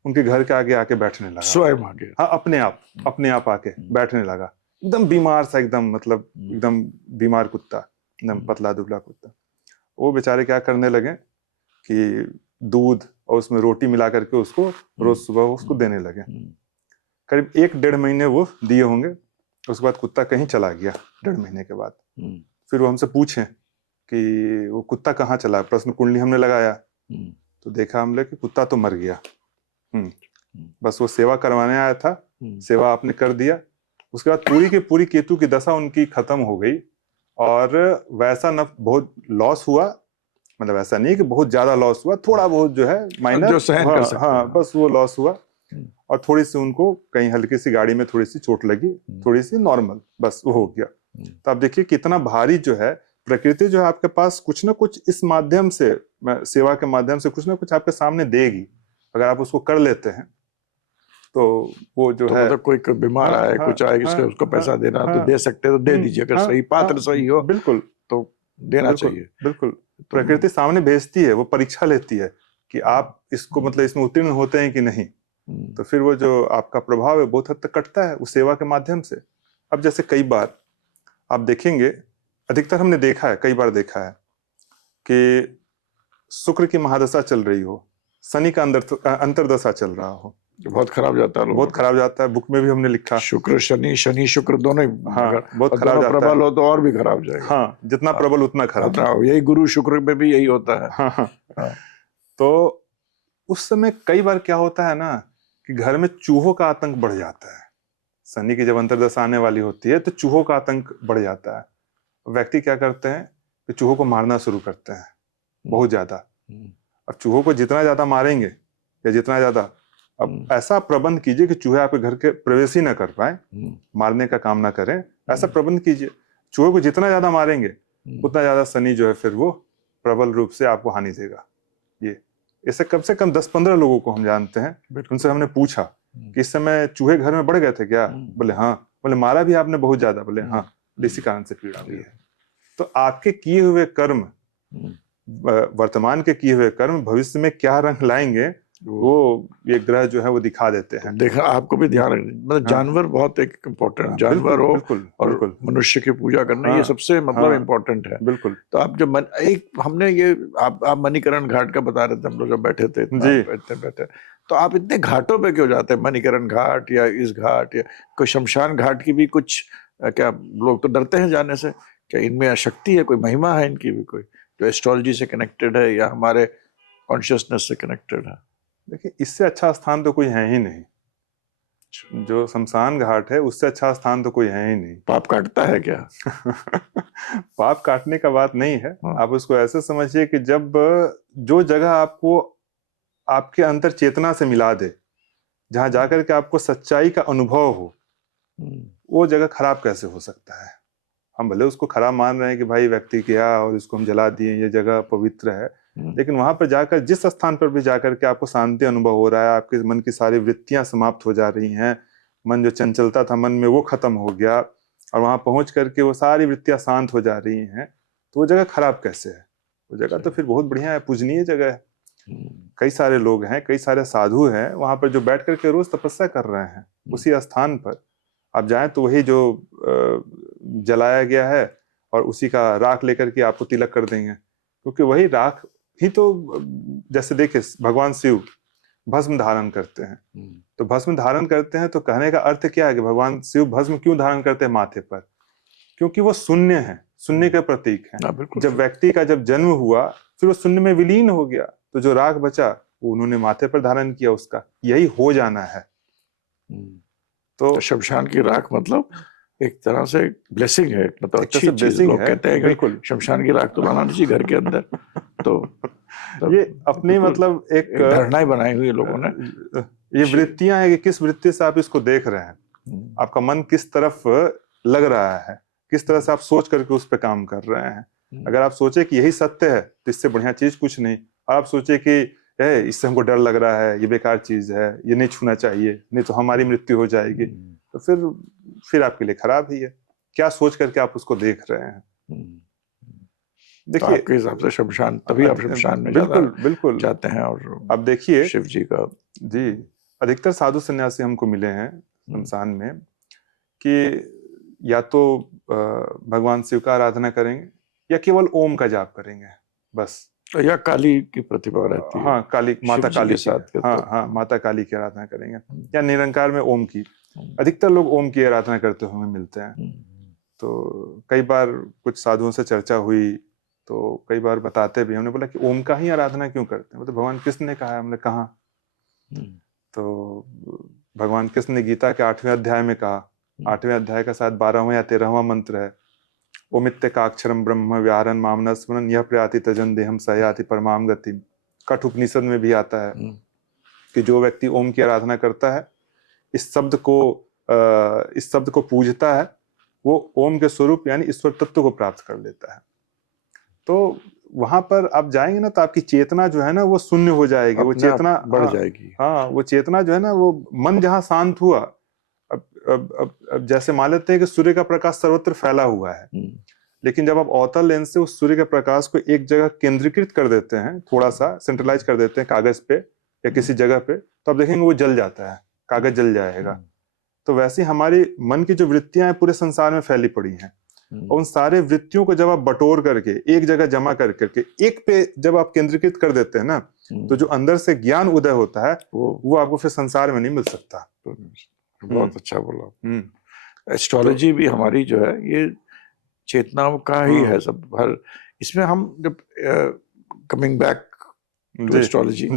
उनके घर के आगे आके बैठने लगा। स्वयं आगे? हाँ, अपने आप आके बैठने लगा। एकदम बीमार सा, एकदम मतलब एकदम बीमार कुत्ता, एकदम पतला दुबला कुत्ता। वो बेचारे क्या करने लगे कि दूध और उसमें रोटी मिला करके उसको रोज सुबह उसको देने लगे। करीब 1-1.5 महीने वो दिए होंगे। उसके बाद कुत्ता कहीं चला गया 1.5 महीने के बाद। फिर वो हमसे पूछे कि वो कुत्ता कहाँ चला, प्रश्न कुंडली हमने लगाया तो देखा हमने कि कुत्ता तो मर गया। बस वो सेवा करवाने आया था, सेवा आपने कर दिया। उसके बाद पूरी की पूरी केतु की दशा उनकी खत्म हो गई। और वैसा न बहुत लॉस हुआ, मतलब ऐसा नहीं कि बहुत ज्यादा लॉस हुआ, थोड़ा बहुत जो है माइनर, हाँ बस वो लॉस हुआ। और थोड़ी सी उनको कहीं हल्की सी गाड़ी में थोड़ी सी चोट लगी, थोड़ी सी नॉर्मल, बस वो हो गया। तो आप देखिए कितना भारी जो है प्रकृति जो है आपके पास कुछ ना कुछ इस माध्यम से, सेवा के माध्यम से कुछ ना कुछ आपके सामने देगी। अगर आप उसको कर लेते हैं तो वो जो है, मतलब कोई बीमार आए, कुछ आए, उसको पैसा देना तो दे सकते हो तो दे दीजिए, अगर सही पात्र सही हो बिल्कुल तो देना चाहिए। बिल्कुल प्रकृति सामने भेजती है, वो परीक्षा लेती है कि आप इसको मतलब इसमें उत्तीर्ण होते हैं कि नहीं। तो फिर वो जो आपका प्रभाव है बहुत हद तक कटता है उस सेवा के माध्यम से। अब जैसे कई बार आप देखेंगे, अधिकतर हमने देखा है, कई बार देखा है कि शुक्र की महादशा चल रही हो, शनि का अंतरदशा चल रहा हो, बहुत खराब जाता है, बहुत खराब जाता है। बुक में भी हमने लिखा शुक्र शनि, शनि शुक्र दोनों ही, हाँ, बहुत खराब जाता है। प्रबल हो तो और भी खराब जाएगा। हाँ, जितना प्रबल उतना खराब। यही गुरु शुक्र में भी यही होता है। हाँ। तो उस समय कई बार क्या होता है ना कि घर में चूहों का आतंक बढ़ जाता है। शनि की जब अंतर्दशा आने वाली होती है तो चूहों का आतंक बढ़ जाता है। व्यक्ति क्या करते हैं कि चूहों को मारना शुरू करते हैं बहुत ज्यादा। अब चूहों को जितना ज्यादा मारेंगे या जितना ज्यादा, अब ऐसा प्रबंध कीजिए कि चूहे आपके घर के प्रवेश ही ना कर पाए, मारने का काम ना करें, ऐसा प्रबंध कीजिए। चूहे को जितना ज्यादा मारेंगे उतना ज्यादा शनि जो है फिर वो प्रबल रूप से आपको हानि देगा। ये इससे कम से कम 10-15 लोगों को हम जानते हैं, उनसे हमने पूछा कि इस समय चूहे घर में बढ़ गए थे क्या? बोले हाँ। बोले मारा भी आपने बहुत ज्यादा? बोले हाँ, इसी कारण से पीड़ा हुई है। तो आपके किए हुए कर्म, वर्तमान के किए हुए कर्म भविष्य में क्या रंग लाएंगे वो ये ग्रह जो है वो दिखा देते हैं। देखा, आपको भी ध्यान रखना, मतलब जानवर बहुत एक इम्पोर्टेंट, जानवर हो और मनुष्य की पूजा करना, ये सबसे मतलब इम्पोर्टेंट है। बिल्कुल। तो आप जब एक हमने ये आप मणिकरण घाट का बता रहे थे, हम लोग जब बैठे थे बैठे, तो आप इतने घाटों पे क्यों जाते हैं? मणिकरण घाट या इस घाट या कोई शमशान घाट की भी कुछ, क्या लोग तो डरते हैं जाने से? क्या इनमें शक्ति है, कोई महिमा है इनकी भी, कोई जो एस्ट्रोलॉजी से कनेक्टेड है या हमारे कॉन्शियसनेस से कनेक्टेड है? देखिए, इससे अच्छा स्थान तो कोई है ही नहीं। जो शमशान घाट है उससे अच्छा स्थान तो कोई है ही नहीं। पाप काटता है क्या? पाप काटने का बात नहीं है। आप उसको ऐसे समझिए कि जब जो जगह आपको आपके अंतर चेतना से मिला दे, जहां जाकर के आपको सच्चाई का अनुभव हो, वो जगह खराब कैसे हो सकता है? हम भले उसको खराब मान रहे हैं कि भाई व्यक्ति गया और इसको हम जला दिए, ये जगह पवित्र है, लेकिन वहां पर जाकर, जिस स्थान पर भी जाकर के आपको शांति अनुभव हो रहा है, आपके मन की सारी वृत्तियां समाप्त हो जा रही हैं, मन जो चंचलता था मन में वो खत्म हो गया, और वहां पहुंच करके वो सारी वृत्तियां शांत हो जा रही हैं, तो वो जगह खराब कैसे है? वो जगह तो फिर बहुत बढ़िया है, पूजनीय जगह है। कई सारे लोग हैं, कई सारे साधु हैं वहां पर जो बैठ करके रोज तपस्या कर रहे हैं। उसी स्थान पर आप जाएं तो वही जो जलाया गया है और उसी का राख लेकर के आपको तिलक कर देंगे, क्योंकि वही राख ही तो, जैसे देखिए भगवान शिव भस्म धारण करते हैं, तो भस्म धारण करते हैं तो कहने का अर्थ क्या है कि भगवान शिव भस्म क्यों धारण करते हैं माथे पर? क्योंकि वो शून्य है, शून्य का प्रतीक है। जब व्यक्ति का जब जन्म हुआ फिर वो शून्य में विलीन हो गया, तो जो राख बचा वो उन्होंने माथे पर धारण किया, उसका यही हो जाना है। तो शमशान की राख मतलब एक तरह से ब्लेसिंग है, मतलब अच्छी चीज। लोग कहते हैं कि शमशान की राख तो लाना नहीं चाहिए घर के अंदर, तो ये अपनी मतलब एक धारणा ही बनाई हुई है लोगों ने। ये वृत्तियां है कि किस वृत्ति से आप इसको देख रहे हैं, आपका मन किस तरफ लग रहा है, किस तरह से आप सोच करके उस पर काम कर रहे हैं। अगर आप सोचे कि यही सत्य है तो इससे बढ़िया चीज कुछ नहीं, और आप सोचे कि इससे हमको डर लग रहा है, ये बेकार चीज है, ये नहीं छूना चाहिए, नहीं तो हमारी मृत्यु हो जाएगी, तो फिर आपके लिए खराब ही है। क्या सोच करके आप उसको देख रहे हैं? देखिए, तो आपके हिसाब से शमशान, तभी आप शमशान में बिल्कुल जाते हैं। और अब देखिए शिव जी का, जी अधिकतर साधु सन्यासी हमको मिले हैं शमशान में कि या तो भगवान शिव का आराधना करेंगे या केवल ओम का जाप करेंगे बस, या काली की प्रतिभा रहती है। हाँ, काली, माता काली के साथ, हाँ हाँ, माता काली की आराधना करेंगे, या निरंकार में ओम की। अधिकतर लोग ओम की आराधना करते हुए मिलते हैं। तो कई बार कुछ साधुओं से चर्चा हुई तो कई बार बताते भी, हमने बोला कि ओम का ही आराधना क्यों करते हैं? मतलब भगवान कृष्ण ने कहा है। हमने कहा तो भगवान कृष्ण ने गीता के 8वें अध्याय में कहा, 8वें अध्याय का शायद 12वां या 13वां मंत्र है, ओमित्यकाक्षरम ब्रह्म व्याहरन मामन स्मरन यह प्रयाति तजन देहम सयाति परमाम गति। कठोपनिषद में भी आता है कि जो व्यक्ति ओम की आराधना करता है, इस शब्द को पूजता है, वो ओम के स्वरूप यानी ईश्वर तत्व को प्राप्त कर लेता है। तो वहां पर आप जाएंगे ना तो आपकी चेतना जो है ना वो शून्य हो जाएगी, वो चेतना बढ़ जाएगी। हाँ, वो चेतना जो है ना, वो मन जहां शांत हुआ, अब जैसे मान लेते हैं कि सूर्य का प्रकाश सर्वत्र फैला हुआ है, लेकिन जब आप अवतल लेंस से उस सूर्य के प्रकाश को एक जगह केंद्रीकृत कर देते हैं, थोड़ा सा सेंट्रलाइज कर देते हैं कागज पे या किसी जगह पे, तो आप देखेंगे वो जल जाता है, कागज जल जाएगा। तो वैसे हमारी मन की जो वृत्तियां हैं पूरे संसार में फैली पड़ी हैं, और उन सारे वृत्तियों को जब आप बटोर करके एक जगह जमा करके एक पे जब आप केंद्रीकृत कर देते हैं ना, तो जो अंदर से ज्ञान उदय होता है वो आपको फिर संसार में नहीं मिल सकता। बहुत अच्छा बोला। एस्ट्रोलॉजी भी हमारी जो है ये चेतनाओं का ही है सब। हर इसमें हम जब कमिंग बैक टू एस्ट्रोलॉजी,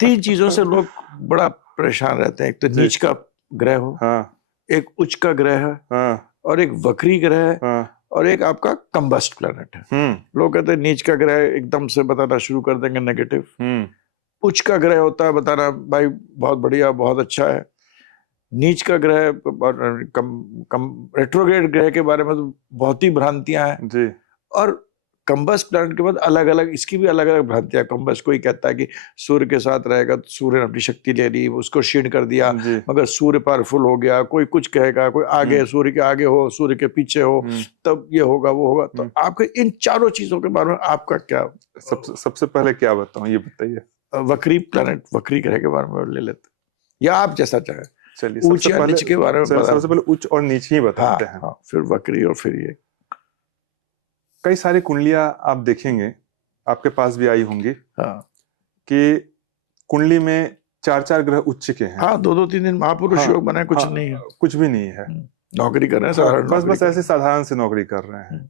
3 चीजों से लोग बड़ा परेशान रहते हैं। एक तो जी। नीच का ग्रह हो, हाँ एक उच्च का ग्रह है, हाँ और एक वक्री ग्रह है, हाँ और एक आपका कंबस्ट प्लैनेट है। लोग कहते हैं नीच का ग्रह एकदम से बताना शुरू कर देंगे नेगेटिव, उच्च का ग्रह होता है बताना भाई बहुत बढ़िया, बहुत अच्छा है। नीच का ग्रह और रेट्रोग्रेड ग्रह के बारे में तो बहुत ही भ्रांतियां हैं। जी। और कंबस्ट प्लैनेट के बाद अलग अलग, इसकी भी अलग अलग भ्रांतियां। कंबस्ट कोई कहता है कि सूर्य के साथ रहेगा तो सूर्य ने अपनी शक्ति ले ली, उसको क्षीण कर दिया, जी। मगर सूर्य पावरफुल हो गया। कोई कुछ कहेगा, कोई आगे सूर्य के आगे हो, सूर्य के पीछे हो, तब ये होगा वो होगा। तो आपके इन चारों चीजों के बारे में आपका क्या? सबसे पहले क्या बताऊं ये बताइए। वक्री प्लैनेट, वक्री ग्रह के बारे में ले लेते, या आप जैसा चाहे। चलिए उच्च या नीच के बारे में सबसे पहले उच्च और नीच ही बताते हैं। हाँ, फिर वक्री और फिर ये। कई सारी कुंडलियां आप देखेंगे, आपके पास भी आई होंगी, हाँ, कि कुंडली में 4-4 ग्रह उच्च के हैं। हाँ, 2-2 दिन महापुरुष योग बने, कुछ नहीं है, कुछ भी नहीं है, नौकरी कर रहे हैं साधारण, बस ऐसे साधारण से नौकरी कर रहे हैं।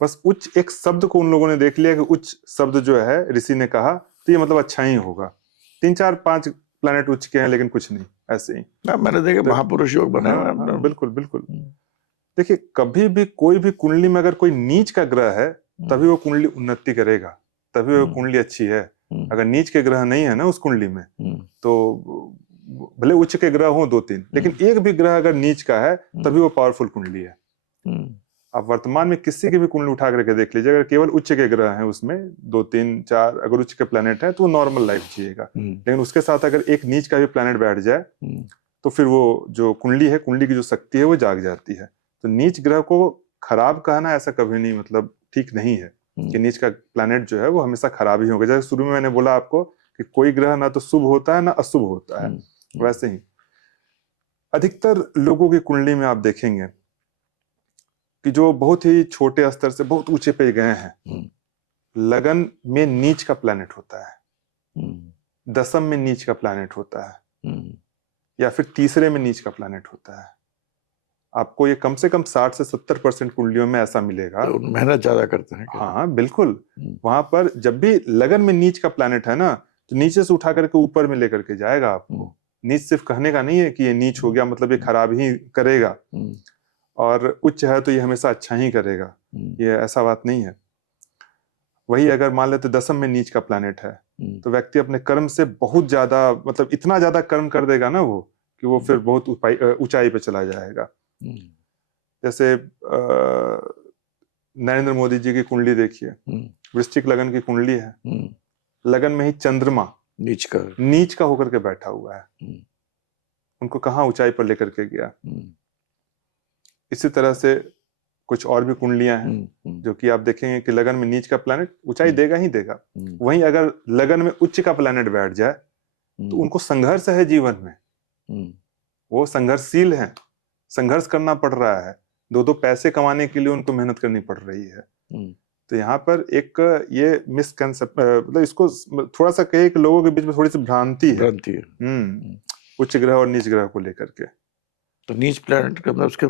बस उच्च एक शब्द को उन लोगों ने देख लिया कि उच्च शब्द जो है ऋषि ने कहा तो ये मतलब अच्छा ही होगा। 3-4-5 प्लैनेट उच्च के हैं लेकिन कुछ नहीं, ऐसे ही मैंने देखा महापुरुष योग बने हुए। बिल्कुल बिल्कुल। देखिए, कभी भी कोई भी कुंडली में अगर कोई नीच का ग्रह है तभी वो कुंडली उन्नति करेगा, तभी वो कुंडली अच्छी है। अगर नीच के ग्रह नहीं है ना उस कुंडली में, तो भले उच्च के ग्रह हो 2-3, लेकिन एक भी ग्रह अगर नीच का है तभी वो पावरफुल कुंडली है। आप वर्तमान में किसी की भी कुंडली उठा करके देख लीजिए, अगर केवल उच्च के ग्रह हैं उसमें 2-3-4 अगर उच्च के प्लैनेट है तो वो नॉर्मल लाइफ जिएगा। लेकिन उसके साथ अगर एक नीच का भी प्लैनेट बैठ जाए तो फिर वो जो कुंडली है, कुंडली की जो शक्ति है वो जाग जाती है। तो नीच ग्रह को खराब कहना ऐसा कभी नहीं, मतलब ठीक नहीं है कि नीच का प्लैनेट जो है वो हमेशा खराब ही होगा। जैसे शुरू में मैंने बोला आपको कि कोई ग्रह ना तो शुभ होता है ना अशुभ होता है, वैसे ही अधिकतर लोगों की कुंडली में आप देखेंगे कि जो बहुत ही छोटे स्तर से बहुत ऊंचे पे गए हैं, लगन में नीच का प्लैनेट होता है, दशम में नीच का प्लैनेट होता है, या फिर तीसरे में नीच का प्लैनेट होता है। आपको ये कम से कम 60 से 70% कुंडलियों में ऐसा मिलेगा। तो मेहनत ज्यादा करते हैं। हाँ बिल्कुल। वहां पर जब भी लगन में नीच का प्लैनेट है ना, तो नीचे से उठा करके ऊपर में लेकर के जाएगा आपको। नीच सिर्फ कहने का नहीं है कि ये नीच हो गया मतलब ये खराब ही करेगा, और उच्च है तो ये हमेशा अच्छा ही करेगा, ये ऐसा बात नहीं है। वही अगर मान लेते 10th में नीच का प्लैनेट है तो व्यक्ति अपने कर्म से बहुत ज्यादा, मतलब इतना ज्यादा कर्म कर देगा ना वो, कि वो फिर बहुत ऊंचाई पे चला जाएगा। जैसे नरेंद्र मोदी जी की कुंडली देखिए, वृश्चिक लगन की कुंडली है, लगन में ही चंद्रमा नीच का होकर के बैठा हुआ है, उनको कहाँ ऊंचाई पर लेकर के गया। इसी तरह से कुछ और भी कुंडलियां हैं जो कि आप देखेंगे कि लगन में नीच का प्लैनेट ऊंचाई देगा ही देगा। वहीं अगर लगन में उच्च का प्लैनेट बैठ जाए तो उनको संघर्ष है जीवन में, वो संघर्षशील हैं, संघर्ष करना पड़ रहा है, 2 पैसे कमाने के लिए उनको मेहनत करनी पड़ रही है। तो यहाँ पर एक ये मिसकंसेप्ट, मतलब इसको थोड़ा सा कहे कि लोगों के बीच में थोड़ी सी भ्रांति है उच्च ग्रह और नीच ग्रह को लेकर के। तो नीच प्लैनेट का उसके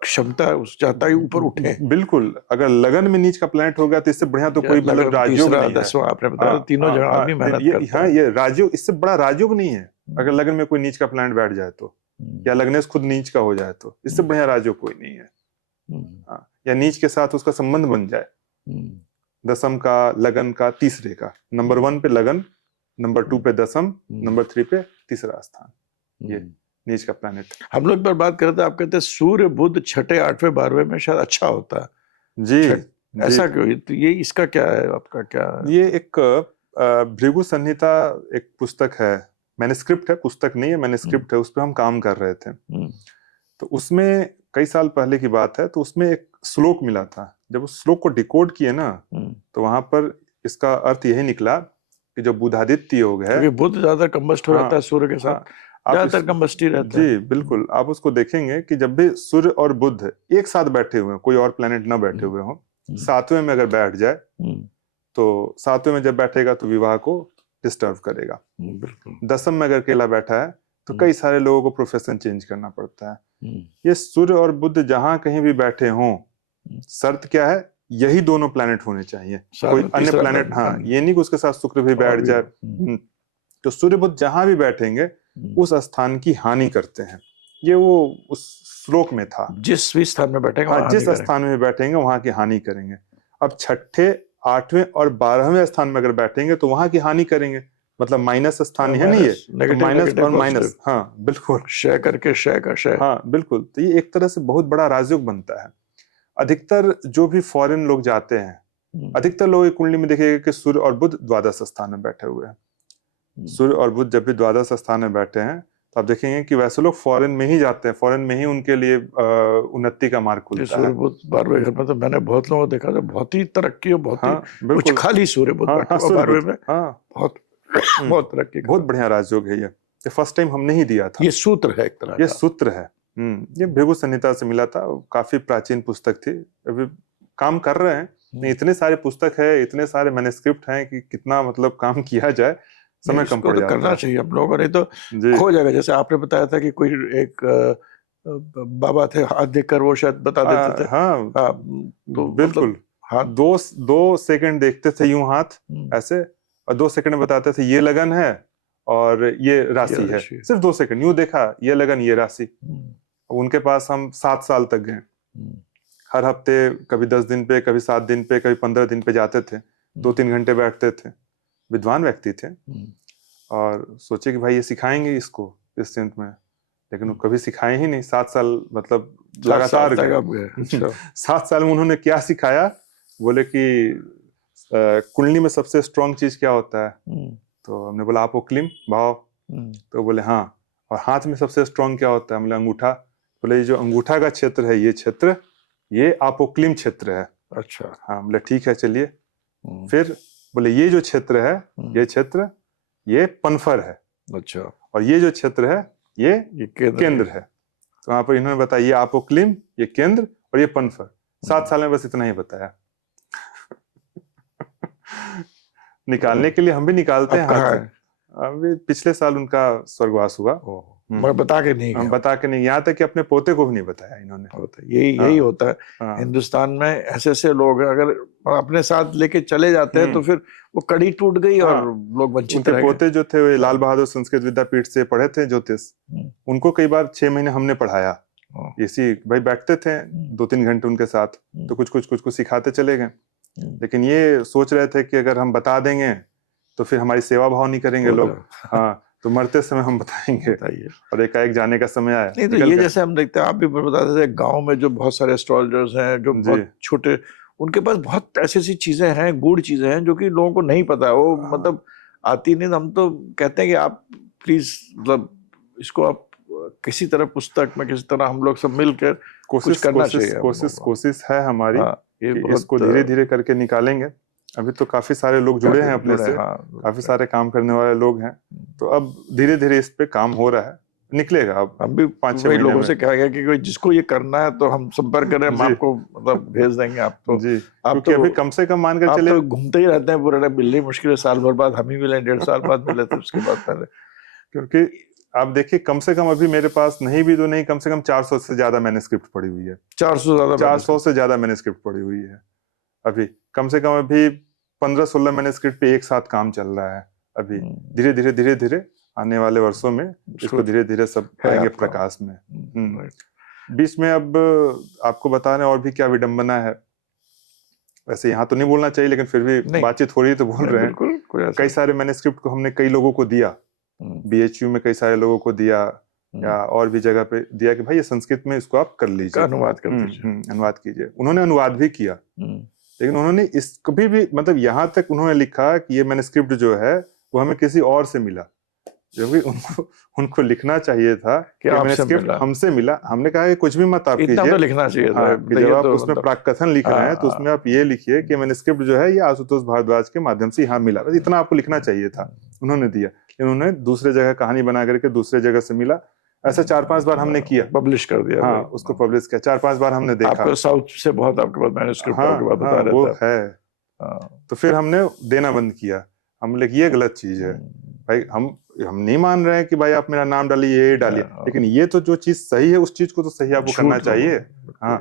क्षमता चाहता है ऊपर उठे। बिल्कुल, अगर लगन में नीच का प्लैनेट हो गया तो इससे बढ़िया तो कोई मतलब राजयोग नहीं है। आपने बताया तीनों जगह आदमी मेहनत करता है। ये राजयोग, इससे बड़ा राजयोग नहीं है। अगर लगन में कोई नीच का प्लैनेट बैठ जाए तो, या लगनेश खुद नीच का हो जाए तो, इससे बढ़िया राजयोग कोई नहीं है। या नीच के साथ उसका संबंध बन जाए, दशम का, लगन का, तीसरे का, नंबर 1 पे लगन, नंबर 2 पे दशम, नंबर 3 पे तीसरा स्थान, ये नीच का प्लैनेट। हम लोग पर बात कर रहे थे, आप कहते हैं सूर्य बुध 6, 8, 12 में शायद अच्छा होता है जी, ऐसा क्यों? तो ये इसका क्या है, आपका क्या है? ये एक भृगु संहिता एक पुस्तक है, मैन्युस्क्रिप्ट है, पुस्तक नहीं है, मैन्युस्क्रिप्ट है, उस पर हम काम कर रहे थे। तो उसमें कई साल पहले की बात है, तो उसमें एक श्लोक मिला था। जब उस श्लोक को डिकोड किए ना, तो वहां पर इसका अर्थ यही निकला कि जो बुधादित्य योग है, बुध ज्यादा कंबस्ट हो जाता है सूर्य के साथ, ज्यादातर कंबस्ट ही रहता है। जी बिल्कुल, आप उसको देखेंगे कि जब भी सूर्य और बुध एक साथ बैठे हुए हैं, कोई और प्लैनेट ना बैठे हुए हो, 7वें में अगर बैठ जाए तो 7वें में जब बैठेगा तो विवाह को डिस्टर्ब करेगा। दशम में अगर केला बैठा है तो कई सारे लोगों को प्रोफेशन चेंज करना पड़ता है। ये सूर्य और बुध जहां कहीं भी बैठे हों, शर्त क्या है, यही दोनों प्लैनेट होने चाहिए, कोई अन्य प्लैनेट, हाँ, ये नहीं कि उसके साथ शुक्र भी बैठ जाए। तो सूर्य बुध जहां भी बैठेंगे उस स्थान की हानि करते हैं। ये वो उस श्लोक में था, जिस भी स्थान में बैठेंगे हाँ, वहाँ जिस हानि स्थान में बैठेंगे वहां की हानि करेंगे। अब छठे, 8वें और 12वें स्थान में अगर बैठेंगे तो वहां की हानि करेंगे, मतलब माइनस स्थान है नहीं, ये तो नेगेटिव माइनस नेगेटिव और माइनस, पॉजिटिव, हाँ बिल्कुल, क्षय करके क्षय का क्षय। हाँ बिल्कुल। तो ये एक तरह से बहुत बड़ा राजयोग बनता है। अधिकतर जो भी फॉरेन लोग जाते हैं, अधिकतर लोग एक कुंडली में देखिएगा कि सूर्य और बुध द्वादश स्थान में बैठे हुए हैं। सूर्य और बुध जब भी द्वादश स्थान में बैठे हैं तो आप देखेंगे कि वैसे लोग फॉरेन में ही जाते हैं, फॉरेन में ही उनके लिए उन्नति का मार्ग खुलता है। सूर्य बुध 12वें घर में तो मैंने बहुत लोगों को देखा था, बहुत ही तरक्की और बहुत हाँ ही बिल्कुल, खाली सूर्य बुध हाँ, बैठा हाँ, हुआ सूर्य 12वें बुध, में, हाँ बहुत बहुत तरक्की कर बहुत रहा। बढ़िया राजयोग है ये फर्स्ट टाइम हमने ही दिया था। ये सूत्र है एक तरह ये का। सूत्र है। ये भृगु संहिता से मिला था, काफी प्राचीन पुस्तक थी, अभी काम कर रहे हैं। इतने सारे पुस्तक है, इतने सारे मैन्युस्क्रिप्ट हैं कि कितना मतलब काम किया जाए, समय कम पड़ तो जाता करना है। चाहिए हम लोगों ने, तो जी, खो जाएगा। जैसे आपने बताया था कि कोई एक बाबा थे, हाथ देखकर वो शायद बता देते थे। हाँ तो बिल्कुल, मतलब हाथ 2 सेकंड देखते थे यूं हाथ ऐसे, और 2 सेकंड में बताते थे ये लगन है और ये राशि है। सिर्फ 2 सेकंड यूं देखा, ये लगन ये राशि। उनके पास हम 7 साल तक गए, हर हफ्ते कभी 10 दिन पे, कभी 7 दिन पे, कभी 15 दिन पे जाते थे, 2-3 घंटे बैठते थे। विद्वान व्यक्ति थे, और सोचे कि भाई ये सिखाएंगे इसको इस सिंध में, लेकिन वो कभी सिखाए ही नहीं। 7 साल मतलब लगातार गए। अच्छा। 7 साल में उन्होंने क्या सिखाया, बोले कि कुंडली में सबसे स्ट्रॉन्ग चीज क्या होता है, तो हमने बोला अपोक्लिम भाव, तो बोले हाँ। और हाथ में सबसे स्ट्रॉन्ग क्या होता है, हमने अंगूठा, बोले ये जो अंगूठा का क्षेत्र है, ये क्षेत्र, ये अपोक्लिम क्षेत्र है। अच्छा, हाँ, बोले ठीक है चलिए। फिर बोले ये जो क्षेत्र है, ये क्षेत्र, ये पनफर है। अच्छा, और ये जो क्षेत्र है, ये केंद्र है। तो वहां पर इन्होंने बताया ये अपोक्लिम, ये केंद्र और ये पनफर। 7 साल में बस इतना ही बताया। निकालने के लिए हम भी निकालते हैं हाथ से। अभी पिछले साल उनका स्वर्गवास हुआ, मैं बता के नहीं हम गया। बता के नहीं, यहाँ तक कि अपने पोते को भी नहीं बताया इन्होंने। यही होता है हिंदुस्तान में, ऐसे ऐसे लोग अगर अपने साथ लेके चले जाते हैं तो फिर वो कड़ी टूट गई और लोग वंचित रह गए। पोते जो थे वे लाल बहादुर संस्कृत विद्यापीठ से पढ़े थे ज्योतिष, उनको कई बार 6 महीने हमने पढ़ाया। इसी भाई बैठते थे 2-3 घंटे उनके साथ, तो कुछ सिखाते चले गए। लेकिन ये सोच रहे थे कि अगर हम बता देंगे तो फिर हमारी सेवा भाव नहीं करेंगे लोग, हाँ, तो मरते समय हम बताएंगे। और एकाएक जाने का समय आया। नहीं तो ये जैसे हम देखते हैं, आप भी बताते थे, गांव में जो बहुत सारे एस्ट्रोलॉजर्स हैं जो बहुत छोटे, उनके पास बहुत ऐसी ऐसी चीजें हैं, गूढ़ चीजें हैं जो कि लोगों को नहीं पता है। वो मतलब आती नहीं। हम तो कहते हैं कि आप प्लीज मतलब इसको आप किसी तरह पुस्तक में, किसी तरह हम लोग सब मिलकर कुछ करना चाहिए। कोशिश है हमारी कि इसको धीरे धीरे करके निकालेंगे। अभी तो काफी सारे लोग जुड़े हैं अपने से, काफी सारे काम करने वाले लोग हैं, तो अब धीरे धीरे इस पे काम हो रहा है, निकलेगा। अब हम भी 5-6 महीने लोगों से कहा गया कि कोई जिसको ये करना है तो हम संपर्क करें, हम आपको मतलब भेज देंगे। आप तो जी, क्योंकि अभी कम से कम मान कर चले, तो घूमते ही रहते हैं पूरा बिल्ली, मुश्किल है साल भर बाद हम ही मिले, 1.5 साल बाद मिले थे उसके बाद पहले। क्योंकि आप देखिए कम से कम अभी मेरे पास नहीं भी तो नहीं, कम से कम 400 से ज्यादा मैन्युस्क्रिप्ट पड़ी हुई है। 400 से ज्यादा मैन्युस्क्रिप्ट पड़ी हुई है। अभी कम से कम अभी 15-16 मैन्युस्क्रिप्ट पे एक साथ काम चल रहा है। अभी धीरे धीरे आने वाले वर्षों में इसको धीरे धीरे सब आएंगे प्रकाश में। बीच में अब आपको बता रहे और भी क्या विडंबना है, वैसे यहाँ तो नहीं बोलना चाहिए, लेकिन फिर भी बातचीत हो रही है तो बोल रहे हैं। कई सारे मैन्युस्क्रिप्ट को हमने कई लोगों को दिया, BHU में कई सारे लोगों को दिया, या और भी जगह पे दिया कि भाई ये संस्कृत में इसको आप कर लीजिए, अनुवाद कर दीजिए, अनुवाद कीजिए। उन्होंने अनुवाद भी किया, लेकिन उन्होंने इसको भी मतलब यहाँ तक उन्होंने लिखा कि ये मैन्युस्क्रिप्ट जो है वो हमें किसी और से मिला, क्योंकि उनको लिखना चाहिए था कि मैन्युस्क्रिप्ट हमसे मिला। हमने कहा कि कुछ भी मत आप कीजिए, तो लिखना चाहिए था कि जब आप उसमें प्राककथन लिख रहे हैं तो उसमें आप ये लिखिए कि मैन्युस्क्रिप्ट जो है ये आशुतोष भारद्वाज के माध्यम से यहाँ मिला, इतना आपको लिखना चाहिए था। उन्होंने दिया, उन्होंने दूसरे जगह कहानी बना करके दूसरे जगह से मिला। ऐसा 4-5 बार हमने किया, पब्लिश कर दिया। हाँ, उसको पब्लिश किया 4-5 बार हमने देखा। आपको साउथ से बहुत आपके पास मैन्युस्क्रिप्ट आपके पास बता वो है, तो फिर हमने देना बंद किया। हम बोले ये गलत चीज है भाई, हम नहीं मान रहे हैं कि भाई आप मेरा नाम डालिए, ये डालिए, लेकिन ये तो जो चीज सही है उस चीज को तो सही आपको करना चाहिए। हाँ,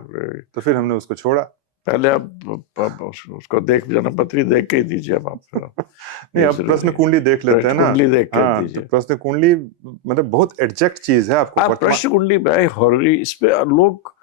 तो फिर हमने उसको छोड़ा। पहले आप उसको देख, जन्मपत्री देख के ही दीजिए अब आप। नहीं, अब प्रश्न कुंडली देख लेते हैं ना। कुंडली देख के हाँ, दीजिए। तो प्रश्न कुंडली मतलब बहुत एग्जैक्ट चीज है। आपको आप प्रश्न कुंडली में हॉररी, इस पे लोग,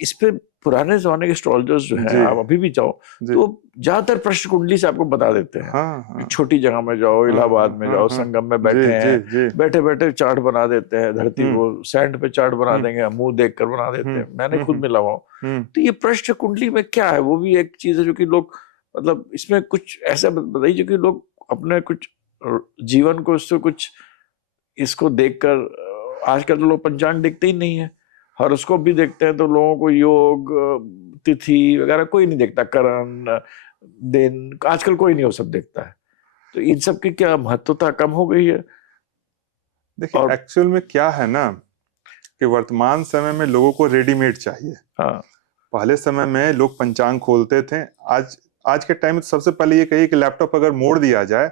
इस पे पुराने जमाने के एस्ट्रोलॉजर्स जो हैं, जी, आप अभी भी जाओ जी, तो ज्यादातर प्रश्न कुंडली से आपको बता देते हैं। हाँ, हाँ, छोटी जगह में जाओ, हाँ, इलाहाबाद हाँ, में हाँ, जाओ, हाँ, संगम में जी, बैठे जी, हैं, जी, बैठे बैठे चार्ट बना देते हैं, धरती को सैंड पे चार्ट बना हम्म, देंगे, मुंह देख कर बना देते हैं। मैंने खुद हम्म, मिला हुआ हूँ। तो ये प्रश्न कुंडली में क्या है, वो भी एक चीज है जो कि लोग, मतलब इसमें कुछ ऐसा बताइए जो कि लोग अपने कुछ जीवन को उससे कुछ, इसको देखकर, आजकल तो लोग पंचांग देखते ही नहीं है, हॉरोस्कोप भी देखते हैं तो लोगों को योग, तिथि वगैरह कोई नहीं देखता, करण, दिन, आजकल कोई नहीं वो सब देखता है। तो इन सब की क्या महत्वता कम हो गई है? देखिए, और एक्चुअल में क्या है ना कि वर्तमान समय में लोगों को रेडीमेड चाहिए। हाँ, पहले समय में लोग पंचांग खोलते थे। आज के टाइम में सबसे पहले ये कहिए कि लैपटॉप अगर मोड़ दिया जाए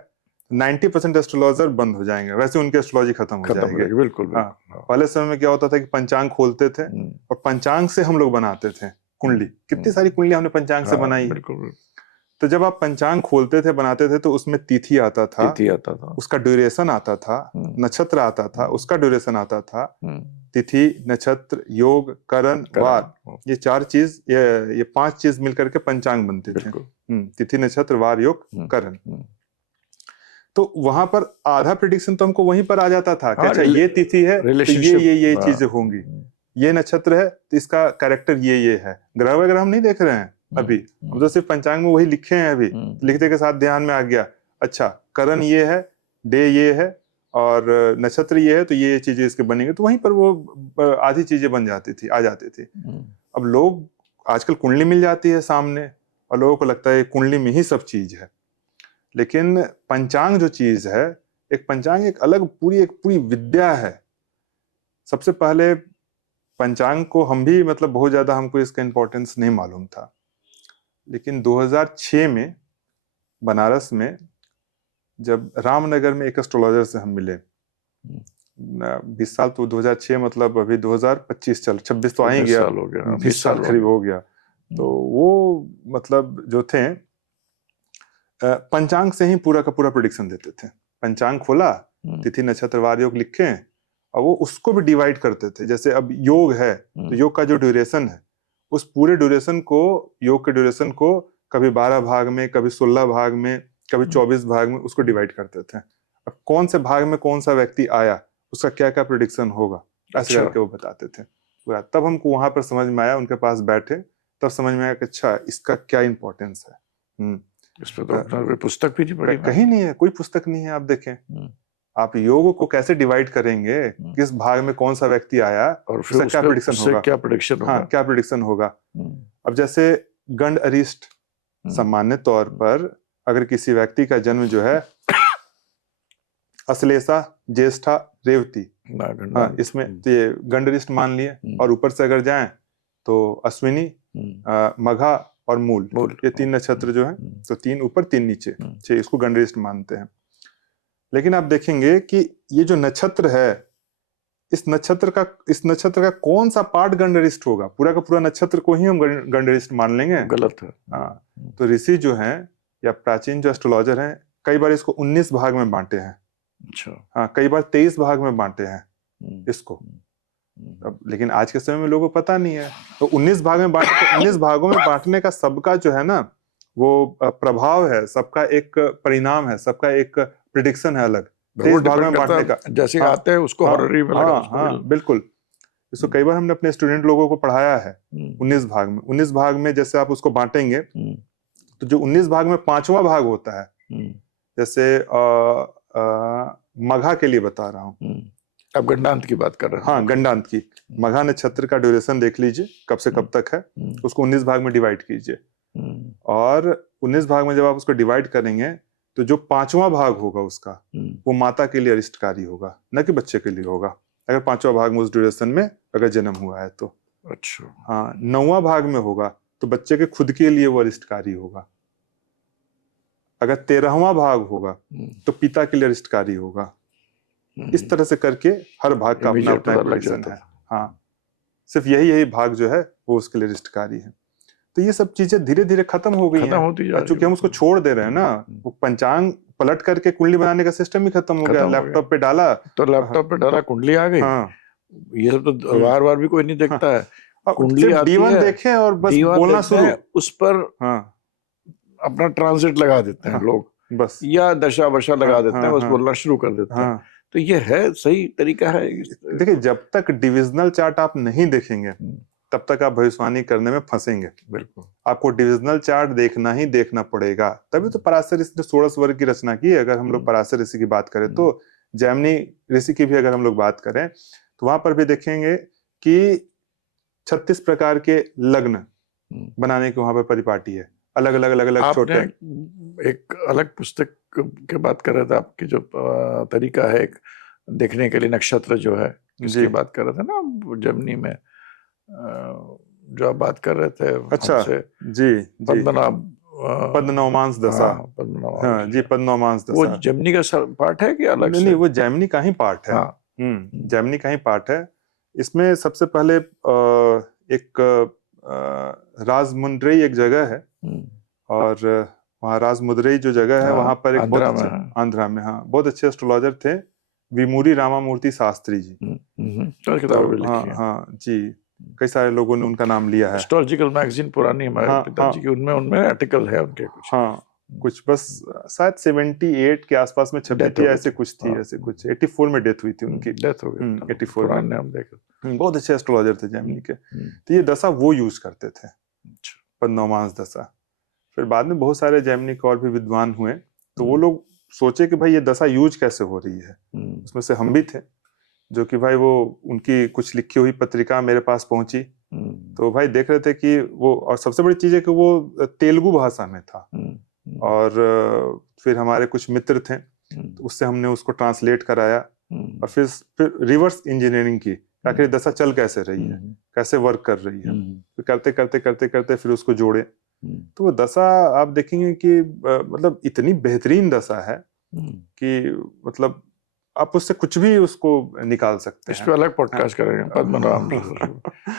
90% एस्ट्रोलॉजर बंद हो जाएंगे, वैसे उनके एस्ट्रोलॉजी खत्म हो खत्म हो जाएंगे। जाएगी, बिल्कुल हाँ, बिल्कुल। हाँ। पहले समय में क्या होता था कि पंचांग खोलते थे और पंचांग से हम लोग बनाते थे कुंडली। कितनी सारी कुंडली हमने पंचांग से हाँ, बनाई है। बिल्कुल बिल्कुल। तो जब आप पंचांग खोलते थे, बनाते थे, तो उसमें तिथि आता था, तिथि आता था, उसका ड्यूरेशन आता था, नक्षत्र आता था, उसका ड्यूरेशन आता था। तिथि, नक्षत्र, योग, करण, वार, ये चार चीज, ये पांच चीज मिलकर के पंचांग बनते थे। तिथि, नक्षत्र, वार, योग, करण। तो वहां पर आधा प्रिडिक्शन तो हमको वहीं पर आ जाता था कि अच्छा ये तिथि है तो ये चीजें होंगी, ये नक्षत्र है तो इसका कैरेक्टर ये है। ग्रह वगैरह हम नहीं देख रहे हैं अभी, हम तो सिर्फ पंचांग में वही लिखे हैं। अभी लिखते के साथ ध्यान में आ गया, अच्छा करण ये है, डे ये है, और नक्षत्र ये है, तो ये चीजें इसके बनेंगे। तो वहीं पर वो आधी चीजें बन जाती थी, आ जाती थी। अब लोग, आजकल कुंडली मिल जाती है सामने और लोगों को लगता है कुंडली में ही सब चीज है। लेकिन पंचांग जो चीज है, एक पंचांग एक अलग पूरी विद्या है। सबसे पहले पंचांग को हम भी मतलब बहुत ज्यादा हमको इसका इंपॉर्टेंस नहीं मालूम था, लेकिन 2006 में बनारस में जब रामनगर में एक एस्ट्रोलॉजर से हम मिले, 20 साल तो 2006 मतलब अभी 2025 चल 26 तो आ ही गया, 20 साल करीब हो गया। तो वो मतलब जो थे पंचांग से ही पूरा का पूरा प्रेडिक्शन देते थे। पंचांग खोला, तिथि नक्षत्र वार योग लिखे और वो उसको भी डिवाइड करते थे। जैसे अब योग है तो योग का जो ड्यूरेशन है, उस पूरे ड्यूरेशन को, योग के ड्यूरेशन को कभी 12 भाग में, कभी 16 भाग में, कभी 24 भाग में उसको डिवाइड करते थे। अब कौन से भाग में कौन सा व्यक्ति आया, उसका क्या क्या प्रेडिक्शन होगा, ऐसे करके वो बताते थे। तब हमको वहां पर समझ में आया, उनके पास बैठे तब समझ में आया कि अच्छा इसका क्या इंपॉर्टेंस है। इस पे तो अपना कोई पुस्तक भी नहीं पढ़ी, कहीं नहीं है, कोई पुस्तक नहीं है। आप देखें, आप योग को कैसे डिवाइड करेंगे, किस भाग में कौन सा व्यक्ति आया और फिर क्या प्रेडिक्शन होगा, क्या प्रेडिक्शन होगा। हाँ, क्या प्रेडिक्शन होगा। अब जैसे गंड अरिष्ट, सामान्य तौर पर अगर किसी व्यक्ति का जन्म जो है अश्लेषा, ज्येष्ठा, रेवती, हाँ, इसमें तो ये गंड अरिष्ट मान लिए, और ऊपर से अगर जाएं तो अश्विनी, मघा और मूल, ये 3 नक्षत्र जो है, तो 3 ऊपर 3 नीचे, 6, इसको गंडरिष्ट मानते हैं। लेकिन आप देखेंगे कि ये जो नक्षत्र है, इस नक्षत्र का कौन सा पार्ट गंडरिष्ट होगा? पूरा का पूरा नक्षत्र को ही हम गंडरिष्ट मान लेंगे? गलत है। हाँ, तो ऋषि जो हैं या प्राचीन जो एस्ट्रोलॉजर हैं, कई बार इसको 19 भाग में बांटे हैं। अच्छा। हाँ, कई बार 23 भाग में बांटे हैं इसको। अब लेकिन आज के समय में लोगों को पता नहीं है, तो 19 भाग में बांटे, तो 19 भागों में बांटने का सबका जो है ना वो प्रभाव है, सबका एक परिणाम है, सबका एक प्रिडिक्शन है अलग। 23 भागों में बांटने का जैसे आते हैं उसको हॉररी में लगा, हाँ, बिल्कुल। इसको कई बार हमने अपने स्टूडेंट लोगों को पढ़ाया है। 19 भाग में, 19 भाग में जैसे आप उसको बांटेंगे तो जो 19 भाग में 5वां भाग होता है, जैसे मघा के लिए बता रहा हूँ, अब गंडांत की बात कर रहे हैं। हाँ, गंडांत की। मघा नक्षत्र का ड्यूरेशन देख लीजिए कब से कब तक है, उसको 19 भाग में डिवाइड कीजिए, और 19 भाग में जब आप उसको डिवाइड करेंगे तो जो 5वां भाग होगा उसका, वो माता के लिए अरिष्टकारी होगा, न कि बच्चे के लिए होगा, अगर 5वां भाग में उस ड्यूरेशन में अगर जन्म हुआ है तो। अच्छा। हाँ, 9वां भाग में होगा तो बच्चे के खुद के लिए वो अरिष्टकारी होगा। अगर 13वां भाग होगा तो पिता के लिए अरिष्टकारी होगा। इस तरह से करके हर भाग का अपना प्रेडिक्शन है। हाँ, सिर्फ यही भाग जो है वो उसके लिए अरिष्टकारी है। तो ये सब चीजें धीरे धीरे खत्म हो गई खत्म हैं, होती जा रही क्योंकि हम उसको छोड़ दे रहे हैं ना। वो पंचांग पलट करके कुंडली बनाने का सिस्टम ही खत्म हो गया, लैपटॉप पे डाला तो लैपटॉप पे डाला, कुंडली आ गई। हाँ, ये सब तो बार बार भी कोई नहीं देखता है। कुंडली सिर्फ आती D1 है, देखें और बस D1 बोलना देखते शुरू। हैं, उस पर हाँ, अपना ट्रांजिट लगा देते हैं लोग, बस, या दशा बशा लगा देते हैं, बस हाँ, बोलना शुरू कर देते हैं। हाँ। तो ये है सही तरीका है? देखिए, जब तक डिविजनल चार्ट आप नहीं देखेंगे तब तक आप भविष्यवाणी करने में फंसेंगे। बिल्कुल, आपको डिविजनल चार्ट देखना ही देखना पड़ेगा। तभी तो पराशर ऋषि ने 16 स्वर्ग की रचना की है। अगर हम लोग पराशर ऋषि की बात करें तो जैमिनी ऋषि की भी अगर हम लोग बात करें तो वहां पर भी देखेंगे कि 36 प्रकार के लग्न बनाने की वहां पर परिपाटी है, अलग अलग अलग अलग छोटे। एक अलग पुस्तक के बात कर रहे थे, आपकी जो तरीका है एक देखने के लिए नक्षत्र जो है, इसकी बात कर रहे थे ना जर्मनी में, जो आप बात कर रहे थे। अच्छा, जी, पद्मनामांस दशा। हाँ जी, पद्मनामांस दशा। वो जर्मनी का पार्ट है कि अलग से? नहीं, वो जैमिनी का ही पार्ट है। जैमिनी का ही पार्ट है। इसमें सबसे पहले एक राजमुंद्रई एक जगह है, और वहाँ राजमुंद्रई जो जगह है वहां पर एक बहुत अच्छे, आंध्रा में, हाँ, बहुत अच्छे एस्ट्रोलॉजर थे, विमूरी रामामूर्ति शास्त्री जी। तो, हाँ जी, कई सारे लोगों ने उनका नाम लिया है। एस्ट्रोलॉजिकल मैगजीन पुरानी हमारे पिताजी की, उनमें आर्टिकल है उनके कुछ। हाँ, कुछ बस शायद 78 के आसपास में छपी थी, ऐसे कुछ थी, ऐसे कुछ 84 में डेथ हुई थी उनकी। डेथ हो गई 84 में। हम देखे, बहुत अच्छे एस्ट्रोलॉजर थे जैमिनी के। तो ये दशा वो यूज करते थे, पद्मनामांस दशा। फिर बाद में बहुत सारे जैमिनी के और भी विद्वान हुए, तो वो लोग सोचे कि भाई ये दशा यूज कैसे हो रही है। उसमें से हम भी थे, जो कि भाई वो उनकी कुछ लिखी हुई पत्रिका मेरे पास पहुंची, तो भाई देख रहे थे कि वो, और सबसे बड़ी चीज है कि वो तेलुगु भाषा में था, और फिर हमारे कुछ मित्र थे, तो उससे हमने उसको ट्रांसलेट कराया, और फिर रिवर्स इंजीनियरिंग की, आखिर दशा चल कैसे रही है, कैसे वर्क कर रही है। फिर करते करते करते करते फिर उसको जोड़े, तो वो दशा आप देखेंगे कि मतलब इतनी बेहतरीन दशा है कि मतलब आप उससे कुछ भी उसको निकाल सकते हैं। इस पे अलग पॉडकास्ट करेंगे पद्मनाभ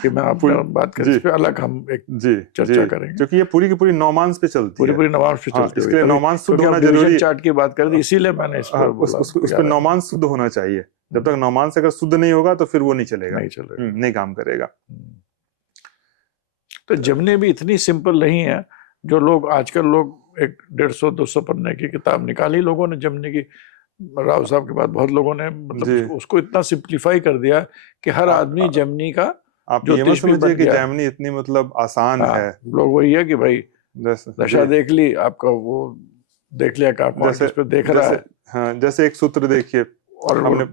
कि मैं आपको बात करें, इस पे अलग हम एक चर्चा करेंगे, क्योंकि ये पूरी की पूरी नौमांस पे चलती है, पूरी नौमांस पे चलती है। इसके लिए नौमांस शुद्ध होना जरूरी है। चार्ट की बात कर दी, इसीलिए मैंने इस पर बोला उस पे नौमांस शुद्ध होना चाहिए। जब तक नौमांस अगर शुद्ध नहीं होगा तो फिर वो नहीं चलेगा, नहीं काम करेगा। तो जर्मनी भी इतनी सिंपल नहीं है जो लोग आजकल लोग एक 150-200 पन्ने की किताब निकाली लोगों ने जर्मनी की, राव साहब के बाद बहुत लोगों ने, मतलब उसको इतना सिंप्लीफाई कर दिया कि हर आदमी जर्मनी का, आप ये मत समझिए कि जर्मनी इतनी मतलब आसान है। लोग वही है कि भाई दशा देख ली, आपका वो देख लिया, जैसे देख रहा है। हाँ, जैसे एक सूत्र देखिए, और हमने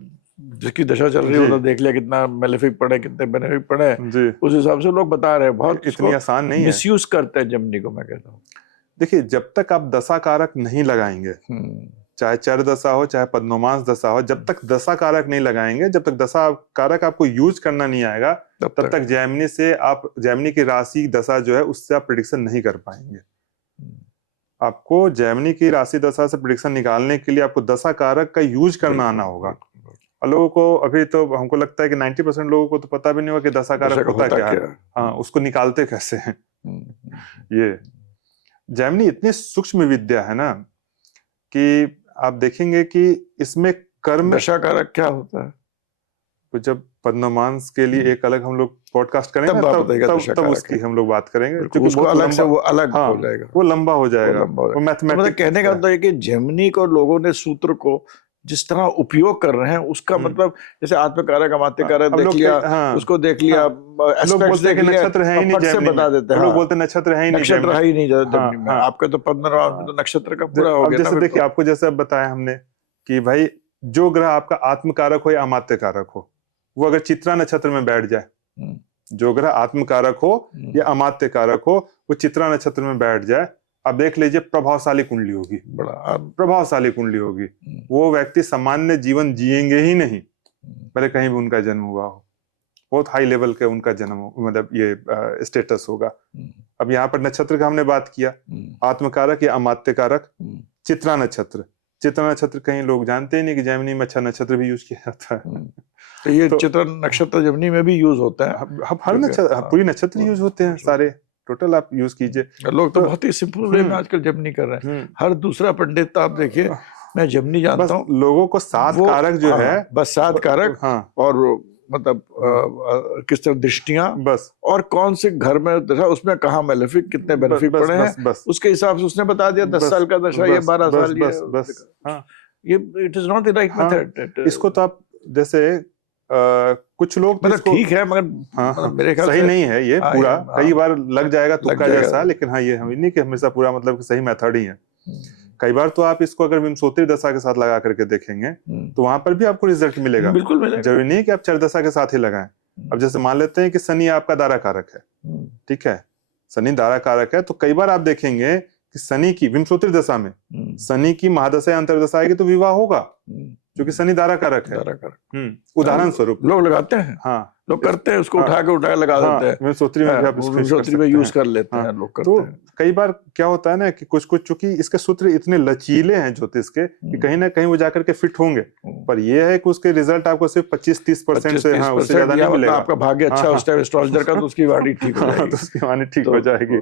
जिसकी दशा चल रही है तो देख लिया कितना मेलेफिक पड़े, कितने बेनिफिक पड़े, उस हिसाब से लोग बता रहे हैं। बहुत इतनी आसान नहीं है, मिसयूज करते हैं जर्मनी को, मैं कहता हूँ। देखिए, जब तक आप दशा कारक नहीं लगाएंगे, चाहे चर दशा हो चाहे पद्मनामांस दशा हो, जब तक दशा कारक नहीं लगाएंगे, जब तक दशा कारक आपको यूज करना नहीं आएगा, तब तक जैमिनी से आप, जैमिनी की राशि दशा जो है उससे आप प्रेडिक्शन नहीं कर पाएंगे। आपको जैमिनी की राशि दशा से प्रेडिक्शन निकालने के लिए आपको दशा कारक का यूज करना आना होगा। और लोगों को अभी तो हमको लगता है कि 90% लोगों को तो पता भी नहीं होगा कि दशा कारक होता क्या है। हाँ, उसको निकालते कैसे हैं। ये जैमिनी इतनी सूक्ष्म विद्या है ना कि आप देखेंगे कि इसमें कर्म, दशा कारक क्या होता है, तो जब पद्मनामांस के लिए एक अलग हम लोग पॉडकास्ट करेंगे तब उसकी हम लोग बात करेंगे, क्योंकि वो अलग से, वो अलग हो जाएगा, वो लंबा हो जाएगा। वो मैथमेटिक्स कहने का मतलब है कि जैमिनी को लोगों ने सूत्र को जिस तरह उपयोग कर रहे हैं, उसका मतलब जैसे आत्मकारक अमात्यकारक देख लिया, उसको देख लिया, लोग बोलते हैं कि नक्षत्र है ही नहीं जैमिनी में, बता देते हैं, लोग बोलते हैं नक्षत्र है ही नहीं, नक्षत्र है ही नहीं जर्मनी में। आपका तो पद्मनाभ में तो नक्षत्र का पूरा हो गया। जैसे देखिए, आपको जैसे बताया हमने कि भाई जो ग्रह आपका आत्मकारक हो या अमात्यकारक हो, वो अगर चित्रा नक्षत्र में बैठ जाए, जो ग्रह आत्मकारक हो या अमात्यकारक हो, वो चित्रा नक्षत्र में बैठ जाए, आप देख लीजिए प्रभावशाली कुंडली होगी, बड़ा प्रभावशाली कुंडली होगी। वो व्यक्ति सामान्य जीवन जिएंगे ही नहीं, भले कहीं भी उनका जन्म हुआ हो, बहुत हाई लेवल के उनका जन्म, मतलब ये स्टेटस होगा। अब यहाँ पर नक्षत्र का हमने बात किया, आत्मकारक या अमात्यकारक, चित्रा नक्षत्र। चित्रा नक्षत्र कहीं लोग जानते ही नहीं कि जैमिनी में अच्छा नक्षत्र भी यूज किया जाता है। तो ये चित्रा नक्षत्र जैमिनी में भी यूज होता है, हर नक्षत्र, पूरी नक्षत्र यूज होते हैं सारे, टोटल आप यूज कीजिए। लोग तो बहुत ही सिंपल वे में आजकल जमनी कर रहे हैं। हर दूसरा पंडित आप देखिए, मैं जमनी जानता हूँ, लोगों को 7 कारक जो है, बस 7 कारक, और मतलब किस तरह दृष्टियां, बस, और कौन से घर में दशा, उसमें कहाँ मेलेफिक, कितने बेनिफिक पड़े हैं, उसके हिसाब से उसने बता दिया 10 साल का दशा, ये 12 साल, ये it is not the right method. इसको तो आप जैसे कुछ लोग मतलब ठीक है, मगर मेरे ख्याल सही नहीं है ये पूरा। कई बार लग जाएगा तुक्का जैसा, लेकिन हाँ ये हम नहीं कि हमेशा पूरा मतलब सही मेथड ही है। कई बार तो आप इसको अगर विंशोत्तरी दशा के साथ लगा करके देखेंगे तो वहां पर भी आपको रिजल्ट मिलेगा। बिल्कुल मिलेगा। जरूरी नहीं कि आप चरदशा के साथ ही लगाएं। अब जैसे मान लेते हैं कि शनि आपका दारा कारक है, ठीक है, शनि दारा कारक है, तो कई बार आप देखेंगे कि शनि की विंशोत्तरी दशा में शनि की महादशा अंतर्दशा आएगी तो विवाह होगा, क्योंकि शनि दारा कारक है। उदाहरण स्वरूप लोग लगाते हैं, हाँ लोग करते हैं, उसको उठा के लगा देते हैं, विंशोत्तरी में भी आप विंशोत्तरी में यूज कर लेते हैं लोग करते हैं। तो कई बार क्या होता है ना कि कुछ चूंकि इसके सूत्र इतने लचीले हैं ज्योतिष के कि कहीं ना कहीं वो जाकर के फिट होंगे, पर ये है कि उसके रिजल्ट आपको सिर्फ 25-30% से उससे ज्यादा नहीं मिलेगा। आपका भाग्य अच्छा उस टाइम एस्ट्रोलॉजर का, तो उसकी वाणी ठीक हो जाएगी, तो उसकी वाणी ठीक हो जाएगी।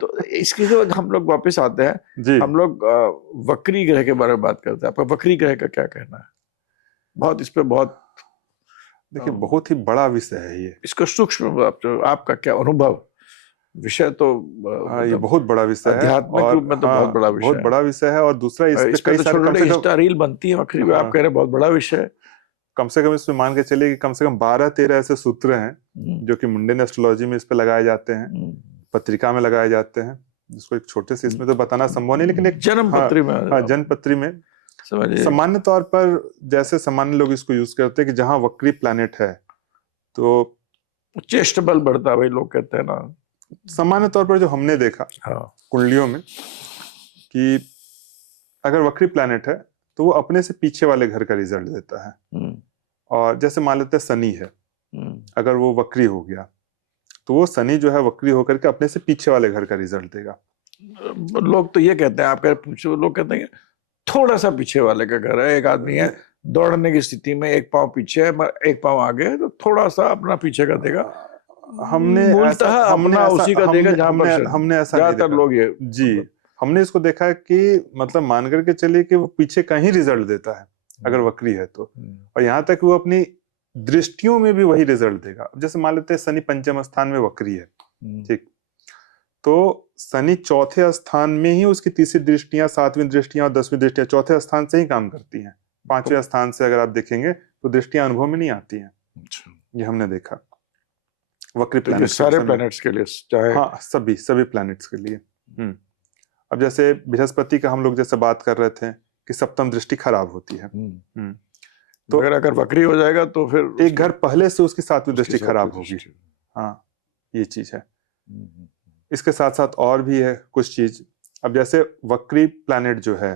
तो इसकी जो हम लोग वापस आते हैं, हम लोग वक्री ग्रह के बारे में बात करते हैं। आपका वक्री ग्रह का क्या कहना है? बहुत इस पे बहुत देखिए बहुत ही बड़ा विषय है ये, इसको सूक्ष्म आपका क्या अनुभव? विषय तो ये बहुत बड़ा विषय है, आध्यात्मिक रूप में तो बहुत बड़ा विषय, बहुत बड़ा विषय है। और दूसरा इस पे कई सारे इंस्टा रील बनती है वक्री में, आप कह रहे हैं बहुत बड़ा विषय है। कम से कम इसमें मान के चलिए कि कम से कम 12-13 ऐसे सूत्र हैं जो कि मुंडेन एस्ट्रोलॉजी में इस पे लगाए जाते हैं, पत्रिका में लगाए जाते हैं, जिसको एक छोटे से इसमें तो बताना संभव नहीं, लेकिन एक जन्मपत्री में, जन्मपत्री में सामान्य तौर पर जैसे सामान्य लोग इसको यूज करते हैं कि जहां वक्री प्लैनेट है तो चेष्ट बल बढ़ता है, भाई लोग कहते हैं ना। सामान्य तौर पर जो हमने देखा कुंडलियों में कि अगर वक्री प्लैनेट है तो वो अपने से पीछे वाले घर का रिजल्ट देता है। और जैसे मान लेते हैं शनि है, अगर वो वक्री हो गया तो वो शनि जो है वक्री होकर के अपने से पीछे वाले घर का रिजल्ट देगा। लोग तो ये कहते हैं, आप पूछो, लोग कहते हैं थोड़ा सा पीछे वाले का घर है, एक आदमी है दौड़ने की स्थिति में, एक पांव पीछे है एक पांव आगे है, तो थोड़ा सा अपना पीछे का देगा। हमने उसी का देगा जहां पर हमने ऐसा ज्यादातर लोग ये हमने इसको देखा है कि मतलब मान करके चलिए कि वो पीछे का ही रिजल्ट देता है अगर वक्री है तो, और यहाँ तक वो अपनी दृष्टियों में भी वही रिजल्ट देगा। जैसे मान लेते हैं शनि पंचम स्थान में वक्री है, ठीक, तो शनि चौथे स्थान में ही उसकी तीसरी दृष्टियां, 7वीं दृष्टियां और 10वीं दृष्टियां चौथे स्थान से ही काम करती हैं। 5वें स्थान से अगर आप देखेंगे तो दृष्टियां अनुभव में नहीं आती हैं। ये हमने देखा वक्री प्लैनेट सारे प्लैनेट्स के लिए, चाहे हाँ सभी प्लैनेट्स के लिए। अब जैसे बृहस्पति का हम लोग जैसे बात कर रहे थे कि सप्तम दृष्टि खराब होती है, तो अगर वक्री हो जाएगा तो फिर एक घर पहले से उसकी 7वीं दृष्टि खराब होगी। हाँ ये चीज है। इसके साथ साथ और भी है कुछ चीज। अब जैसे वक्री प्लैनेट जो है,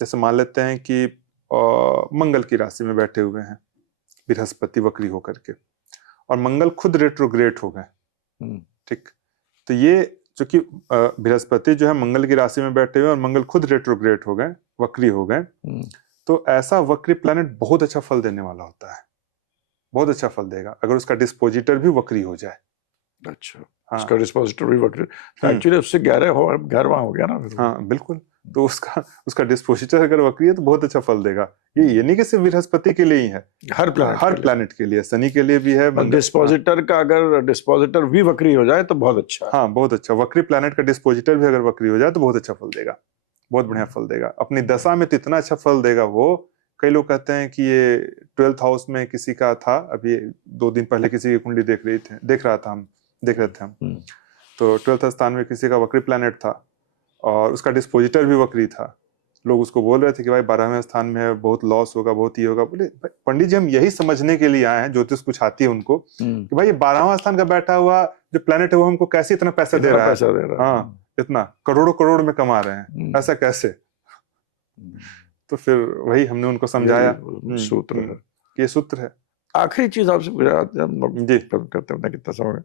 जैसे मान लेते हैं कि मंगल की राशि में बैठे हुए हैं बृहस्पति वक्री होकर के, और मंगल खुद रेट्रोग्रेड हो गए, ठीक, तो ये चूंकि बृहस्पति जो है मंगल की राशि में बैठे हुए और मंगल खुद रेट्रोग्रेड हो गए, वक्री हो गए, तो ऐसा वक्री प्लैनेट बहुत अच्छा फल देने वाला होता है, बहुत अच्छा फल देगा अगर उसका डिस्पोजिटर भी वक्री हो जाए। अच्छा, उसका डिस्पोजिटर भी वक्री, एक्चुअली उससे 11वां हो गया ना फिर। हाँ बिल्कुल, तो उसका डिस्पोजिटर अगर वक्री है तो बहुत अच्छा फल देगा। ये नहीं कि सिर्फ बृहस्पति के लिए ही है, हर प्लैनेट के लिए, शनि के लिए भी है। डिस्पोजिटर का अगर डिस्पोजिटर भी वक्री हो जाए तो बहुत अच्छा। हाँ बहुत अच्छा, वक्री प्लैनेट का डिस्पोजिटर भी अगर वक्री हो जाए तो बहुत अच्छा फल देगा, बहुत बढ़िया फल देगा। अपनी दशा में तो इतना अच्छा फल देगा वो। कई लोग कहते हैं कि ये 12th हाउस में किसी का था, अभी 2 दिन पहले किसी की कुंडली देख रहे थे हम, तो 12th स्थान में किसी का वक्री प्लैनेट था और उसका डिस्पोजिटर भी वक्री था। लोग उसको बोल रहे थे कि भाई 12वें स्थान में है, बहुत लॉस होगा, बहुत ये होगा। बोले पंडित जी हम यही समझने के लिए आए हैं, ज्योतिष कुछ आती है उनको, कि भाई ये 12वां स्थान का बैठा हुआ जो प्लैनेट है वो हमको कैसे इतना पैसा दे रहा है, हाँ इतना करोड़ों में कमा रहे हैं, ऐसा कैसे? तो फिर वही हमने उनको समझाया, सूत्र है, ये सूत्र है। आखिरी चीज आपसे जी करते हैं कितना समय,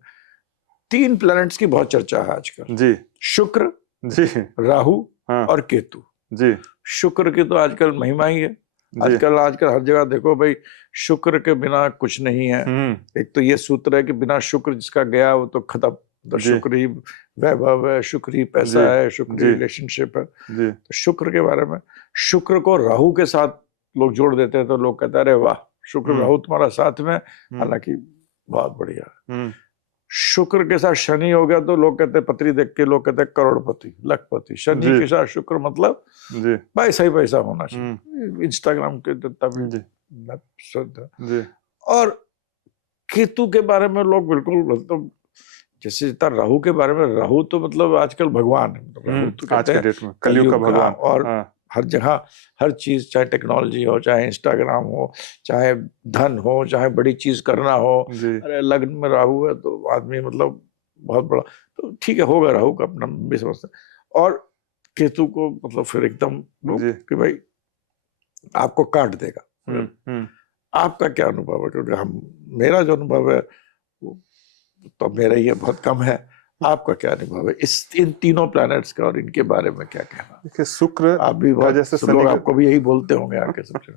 3 प्लैनेट्स की बहुत चर्चा है आजकल जी, शुक्र जी, राहु और केतु जी। शुक्र की तो आजकल महिमा ही है, आजकल हर जगह देखो भाई शुक्र के बिना कुछ नहीं है। एक तो ये सूत्र है कि बिना शुक्र जिसका गया वो तो खत्म, तो शुक्र ही वैभव है, शुक्र ही पैसा जी, है, शुक्र जी। ही रिलेशनशिप है। जी तो शुक्र के बारे में, शुक्र को राहु के साथ लोग जोड़ देते हैं तो लोग कहते हैं अरे वाह, शुक्र हम्म, राहु तुम्हारा साथ में, हम्म, हालांकि बहुत बढ़िया। हम्म, शुक्र के साथ शनि हो गया तो लोग कहते हैं, पत्री देख के लोग कहते हैं करोड़पति, लखपति। शनि जी के साथ शुक्र मतलब जी पैसा ही पैसा होना हम्म, चाहिए। इंस्टाग्राम के तभी जी मैं सुनता। जी और केतु के बारे में लोग बिल्कुल मतलब, जैसे जितना राहु के बारे में, राहु तो मतलब आजकल भगवान है, मतलब राहु तो आज कहते के हैं डेट में कलयुग का भगवान। और हाँ हर जगह हर चीज, चाहे टेक्नोलॉजी हो, चाहे इंस्टाग्राम हो, चाहे धन हो, चाहे बड़ी चीज करना हो। जी अरे लग्न में राहु है तो आदमी मतलब बहुत बड़ा, तो ठीक है, होगा राहु का अपना भी समझते हैं। और केतु को मतलब फिर एकदम लोग जी कि भाई आपको काट देगा। हम्म, आपका क्या अनुभव है? क्योंकि हम, मेरा जो अनुभव है वो तो मेरा ये बहुत कम है। आपका क्या अनुभव है इन तीनों प्लैनेट्स का, और इनके बारे में क्या कहना? देखिए शुक्र आप भी का बहुत जैसे सब लोग शनि आपको भी यही बोलते होंगे आके सबसे।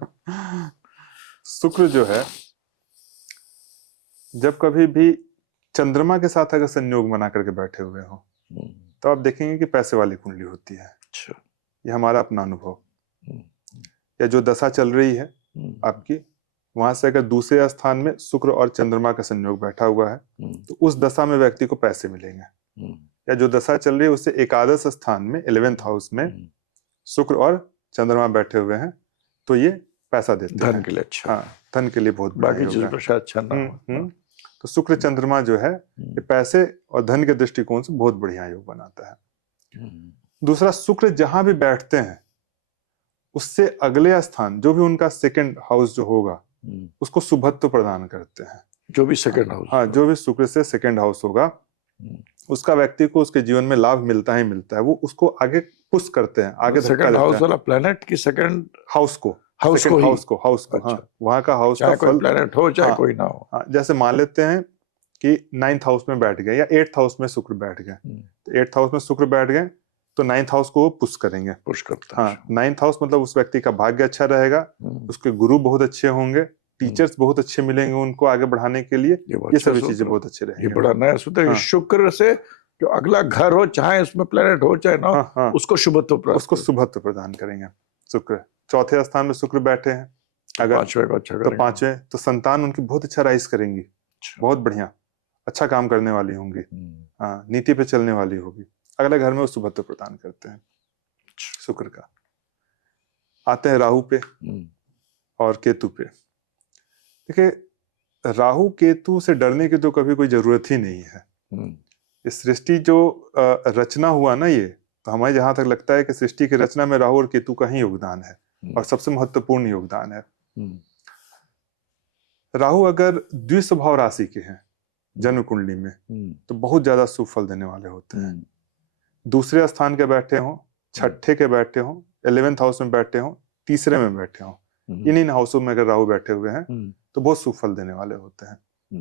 शुक्र जो है, जब कभी भी चंद्रमा के साथ अगर संयोग बना करके बैठे हुए हो तो आप देखेंगे कि पैसे वाली कुंडली होती है। अच्छा। ये हमारा अपना अनुभव। हम्म, या जो दशा चल रही है आपकी, वहां से अगर दूसरे स्थान में शुक्र और चंद्रमा का संयोग बैठा हुआ है तो उस दशा में व्यक्ति को पैसे मिलेंगे। या जो दशा चल रही है उससे एकादश स्थान में 11th हाउस में शुक्र और चंद्रमा बैठे हुए हैं तो ये पैसा देते हैं। धन के लिए अच्छा। हाँ, धन के लिए बहुत बड़ा बाकी योग चीजों है। पर शायद अच्छा ना हो। तो शुक्र चंद्रमा जो है ये पैसे और धन के दृष्टिकोण से बहुत बढ़िया योग बनाता है। दूसरा, शुक्र जहां भी बैठते हैं उससे अगले स्थान जो भी उनका सेकंड हाउस जो होगा उसको शुभत्व प्रदान करते हैं। जो भी सेकंड हाउस, हाँ, जो भी शुक्र से सेकंड हाउस होगा उसका व्यक्ति को उसके जीवन में लाभ मिलता ही मिलता है। वो उसको आगे पुश करते हैं, आगे धक्का सेकंड देते हाउस हैं। वाला प्लैनेट की सेकंड हाउस को, हाउस को ही, हाउस को अच्छा। हाँ, वहां का हाउस का चाहे कोई फल, प्लैनेट हो चाहे हाँ, कोई ना हो। हाँ, जैसे मान लेते हैं कि 9th हाउस में बैठ गए या 8th हाउस में शुक्र बैठ गए, तो 8th हाउस में शुक्र बैठ गए तो 9th हाउस को वो पुश करेंगे, पुश करता है। हाँ। 9th हाउस मतलब उस व्यक्ति का भाग्य अच्छा रहेगा, उसके गुरु बहुत अच्छे होंगे, टीचर्स बहुत अच्छे मिलेंगे उनको आगे बढ़ाने के लिए, ये सभी चीजें बहुत अच्छे ये रहेंगे। बड़ा नया सूत्र है। शुक्र से जो अगला घर हो, चाहे उसमें प्लैनेट हो चाहे ना, हाँ, उसको शुभत्व प्राप्त, उसको शुभत्व प्रदान करेंगे। शुक्र चौथे स्थान में शुक्र बैठे हैं अगर, पांचवें को अच्छा तो करेंगे। पांचवें तो संतान उनकी बहुत अच्छा राइज करेंगी, बहुत बढ़िया अच्छा काम करने वाली होंगी, हाँ, नीति पे चलने वाली होगी। अगले घर में वो शुभत्व प्रदान करते हैं शुक्र का। आते हैं राहु पे और केतु पे। देखिए, राहु केतु से डरने की तो कभी कोई जरूरत ही नहीं है। इस सृष्टि जो रचना हुआ ना, ये तो हमें जहां तक लगता है कि सृष्टि की रचना में राहु और केतु का ही योगदान है और सबसे महत्वपूर्ण योगदान है। राहु अगर द्विस्वभाव राशि के हैं जन्म कुंडली में तो बहुत ज्यादा शुभ फल देने वाले होते हैं। दूसरे स्थान के बैठे हों, छठे के बैठे हों, 11th हाउस में बैठे हों, तीसरे में बैठे हों, इन हाउसों में अगर राहु बैठे हुए हैं तो बहुत शुभ फल देने वाले होते हैं।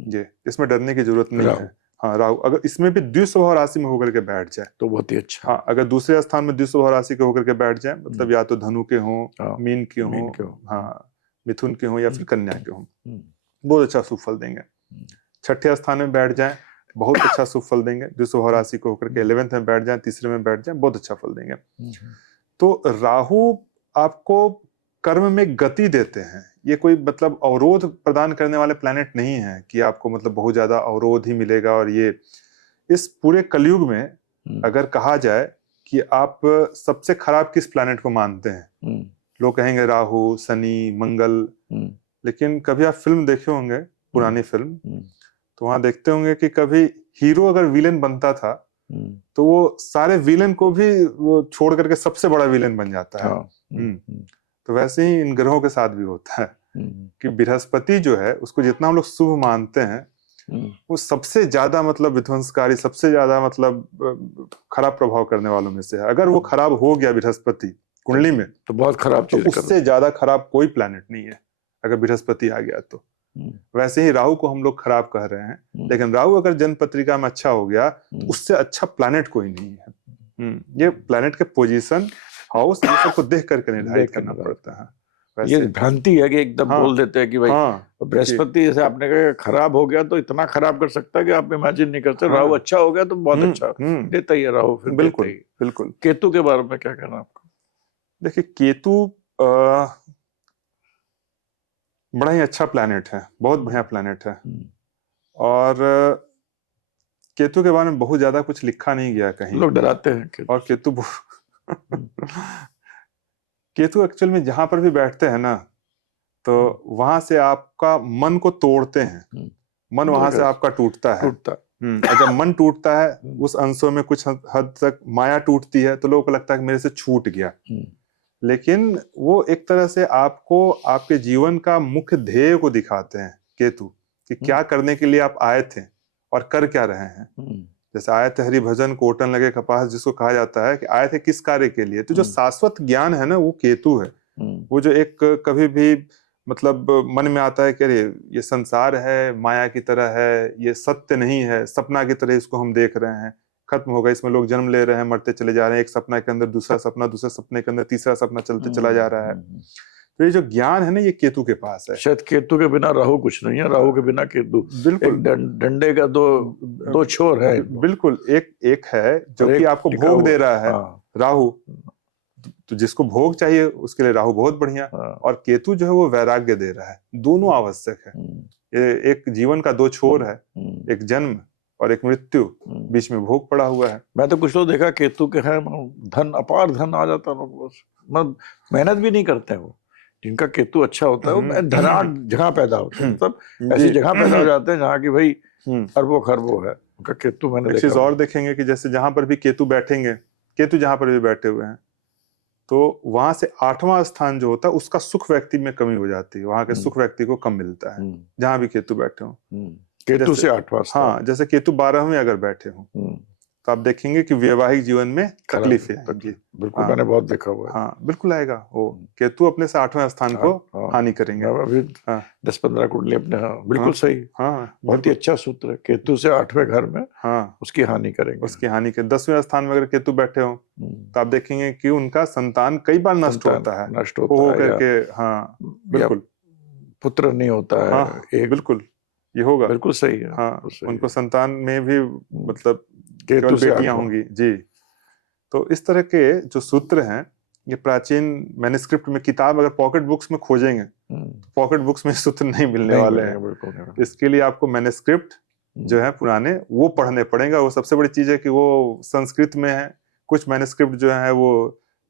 ये इसमें डरने की जरूरत नहीं है। हाँ, राहु अगर इसमें भी द्विस्वभाव राशि में होकर के बैठ जाए तो बहुत ही अच्छा। हाँ, अगर दूसरे स्थान में द्विस्वभाव राशि के होकर के बैठ जाए, मतलब या तो धनु के हों, मीन के हों, हाँ, मिथुन के हों या फिर कन्या के हों, बहुत अच्छा शुभ फल देंगे। छठे स्थान में बैठ जाए, बहुत अच्छा शुभ फल देंगे। द्विस्वभाव राशि को होकर के 11th में बैठ जाए, तीसरे में बैठ जाए, बहुत अच्छा फल देंगे। तो राहु आपको कर्म में गति देते हैं। ये कोई मतलब अवरोध प्रदान करने वाले प्लैनेट नहीं है कि आपको मतलब बहुत ज्यादा अवरोध ही मिलेगा। और ये इस पूरे कलयुग में अगर कहा जाए कि आप सबसे खराब किस प्लैनेट को मानते हैं, लोग कहेंगे राहु, शनि, मंगल। लेकिन कभी आप फिल्म देखे होंगे, पुरानी फिल्म, तो वहां देखते होंगे कि कभी हीरो अगर विलेन बनता था तो वो सारे विलेन को भी वो छोड़ करके सबसे बड़ा विलेन बन जाता है। तो वैसे ही इन ग्रहों के साथ भी होता है कि बृहस्पति जो है उसको जितना हम लोग शुभ मानते हैं वो सबसे ज्यादा मतलब विध्वंसकारी, सबसे ज्यादा मतलब खराब प्रभाव करने वालों में से है। अगर वो खराब हो गया बृहस्पति कुंडली में तो बहुत खराब चीज, तो उससे ज्यादा खराब कोई प्लैनेट नहीं है अगर बृहस्पति आ गया तो। वैसे ही राहु को हम लोग खराब कह रहे हैं, लेकिन राहु अगर जन्म पत्रिका में अच्छा हो गया तो उससे अच्छा प्लैनेट कोई नहीं है। ये प्लैनेट के पोजीशन, हाउस, ये सबको देख करके निर्धारित करना पड़ता है। ये भ्रांति है कि एकदम हाँ, बोल देते हैं कि भाई हाँ, बृहस्पति जैसे आपने कहा खराब हो गया तो इतना खराब कर सकता है कि आप इमेजिन नहीं करते। हाँ, राहु अच्छा हो गया तो बहुत अच्छा देता ही है राहु, फिर देता बिल्कुल ही। बिल्कुल। केतु के बारे में क्या कहना आपको? देखिए केतु बड़ा ही अच्छा प्लैनेट है, बहुत बढ़िया प्लैनेट है। और केतु के बारे में बहुत ज्यादा कुछ लिखा नहीं गया कहीं, लोग डराते हैं केतु। और केतु केतु एक्चुअल में जहां पर भी बैठते हैं ना, तो वहां से आपका मन को तोड़ते हैं, मन वहां से आपका टूटता है। और जब मन टूटता है उस अंशों में कुछ हद तक माया टूटती है, तो लोगों को लगता है कि मेरे से छूट गया। लेकिन वो एक तरह से आपको आपके जीवन का मुख्य ध्येय को दिखाते हैं केतु, कि क्या करने के लिए आप आए थे और कर क्या रहे हैं। जैसे आए थे हरि भजन कोटन लगे कपास, जिसको कहा जाता है कि आए थे किस कार्य के लिए। तो जो शाश्वत ज्ञान है ना, वो केतु है। वो जो एक कभी भी मतलब मन में आता है कि अरे ये संसार है, माया की तरह है, ये सत्य नहीं है, सपना की तरह इसको हम देख रहे हैं, खत्म होगा, इसमें लोग जन्म ले रहे हैं, मरते चले जा रहे हैं, एक सपना के अंदर दूसरा सपना, दूसरे सपने के अंदर तीसरा सपना चलते चला जा रहा है। तो ये जो ज्ञान है ना, ये केतु के पास है। शायद केतु के बिना राहु कुछ नहीं है, राहु के बिना केतु। बिल्कुल, डंडे का दो छोर है। बिल्कुल, एक है जो कि आपको भोग दे रहा है, राहु। तो जिसको भोग चाहिए उसके लिए राहु बहुत बढ़िया, और केतु जो है वो वैराग्य दे रहा है। दोनों आवश्यक है। ये एक जीवन का दो छोर है, एक जन्म और एक मृत्यु, बीच में भोग पड़ा हुआ है। मैं तो कुछ लोग देखा केतु के है धन, अपार धन आ जाता है लोग, बस मेहनत भी नहीं करते हैं। वो जिनका केतु अच्छा होता है वो धनाढ़ जगह पैदा होते हैं, मतलब ऐसी जगह पैदा हो जाते हैं जहाँ की भाई अरबों खरबों है उनका केतु। मैंने एक चीज और देखेंगे कि जैसे जहां पर भी केतु बैठेंगे, केतु जहां पर भी बैठे हुए हैं, तो वहां से 8वां स्थान जो होता है उसका सुख व्यक्ति में कमी हो जाती है, वहां के सुख व्यक्ति को कम मिलता है जहां भी केतु बैठे हो। केतु से 8वां स्थान। हाँ, जैसे केतु 12वें अगर बैठे हो तो आप देखेंगे कि वैवाहिक जीवन में तकलीफ आएगी। बिल्कुल, मैंने बहुत देखा हुआ है। हाँ, बिल्कुल आएगा। वो केतु अपने से 8वें स्थान को हानि करेंगे। अभी 10-15 कुंडली अपने। बिल्कुल सही। बहुत ही अच्छा सूत्र है, केतु से 8वें घर में उसकी हानि करेंगे। उसकी हानि के 10वें स्थान में अगर केतु बैठे हो तो आप देखेंगे कि उनका संतान कई बार नष्ट होता है, नष्ट होता है करके। हाँ, बिल्कुल, पुत्र नहीं होता है। हाँ, बिल्कुल ये होगा। बिल्कुल सही है। हाँ, उनको संतान में भी मतलब केवल बेटियां होंगी जी। तो इस तरह के जो सूत्र हैं, ये प्राचीन मैन्युस्क्रिप्ट में, किताब अगर पॉकेट बुक्स में खोजेंगे, पॉकेट बुक्स में सूत्र नहीं मिलने वाले हैं। इसके लिए आपको मैन्युस्क्रिप्ट जो है पुराने, वो पढ़ने पड़ेगा। वो सबसे बड़ी चीज है कि वो संस्कृत में है, कुछ मैन्युस्क्रिप्ट जो है वो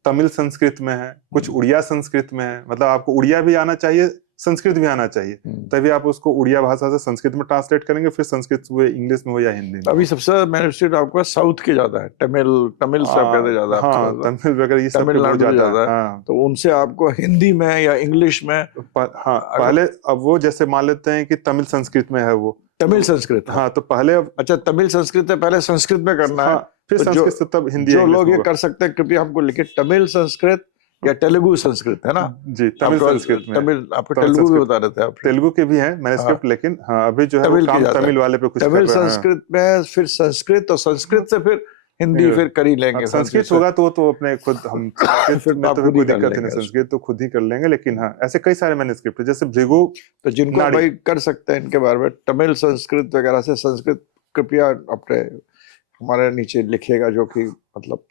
तमिल संस्कृत में है, कुछ उड़िया संस्कृत में है। मतलब आपको उड़िया भी आना चाहिए, संस्कृत भी आना चाहिए, तभी आप उसको उड़िया भाषा से संस्कृत में ट्रांसलेट करेंगे, फिर संस्कृत हुए इंग्लिश में हो या हिंदी में। अभी सबसे मैन्युस्क्रिप्ट आपका साउथ के ज्यादा है, तमिल सब कहते ज्यादा। हाँ, तमिल वगैरह ये सब तमिलनाडु बहुत ज्यादा है। हाँ। तो उनसे आपको हिंदी में या इंग्लिश में हाँ, पहले अब वो जैसे मान लेते हैं कि तमिल संस्कृत में है, वो तमिल संस्कृत। हाँ, तो पहले अच्छा, तमिल संस्कृत है, पहले संस्कृत में करना है, फिर संस्कृत से तब हिंदी। जो लोग ये कर सकते हैं कृपया हमको लिखे तमिल संस्कृत या तेलुगु संस्कृत, है ना जी। तमिल संस्कृत में, तमिल आपको तेलुगु भी बता रहे थे आप। तेलुगु के भी हैं मैन्युस्क्रिप्ट, लेकिन हाँ अभी जो है काम तमिल वाले पे कुछ कर रहे हैं। तमिल संस्कृत में, फिर संस्कृत, और संस्कृत से फिर हिंदी फिर कर ही लेंगे। संस्कृत होगा तो अपने खुद हम फिर तो कोई दिक्कत नहीं, संस्कृत तो खुद ही कर लेंगे। लेकिन हाँ, ऐसे कई सारे मैन्युस्क्रिप्ट जैसे भृगु, तो जिनको भाई कर सकते हैं इनके बारे में तमिल संस्कृत वगैरह से संस्कृत, कृपया अपने हमारे नीचे लिखिएगा, जो कि मतलब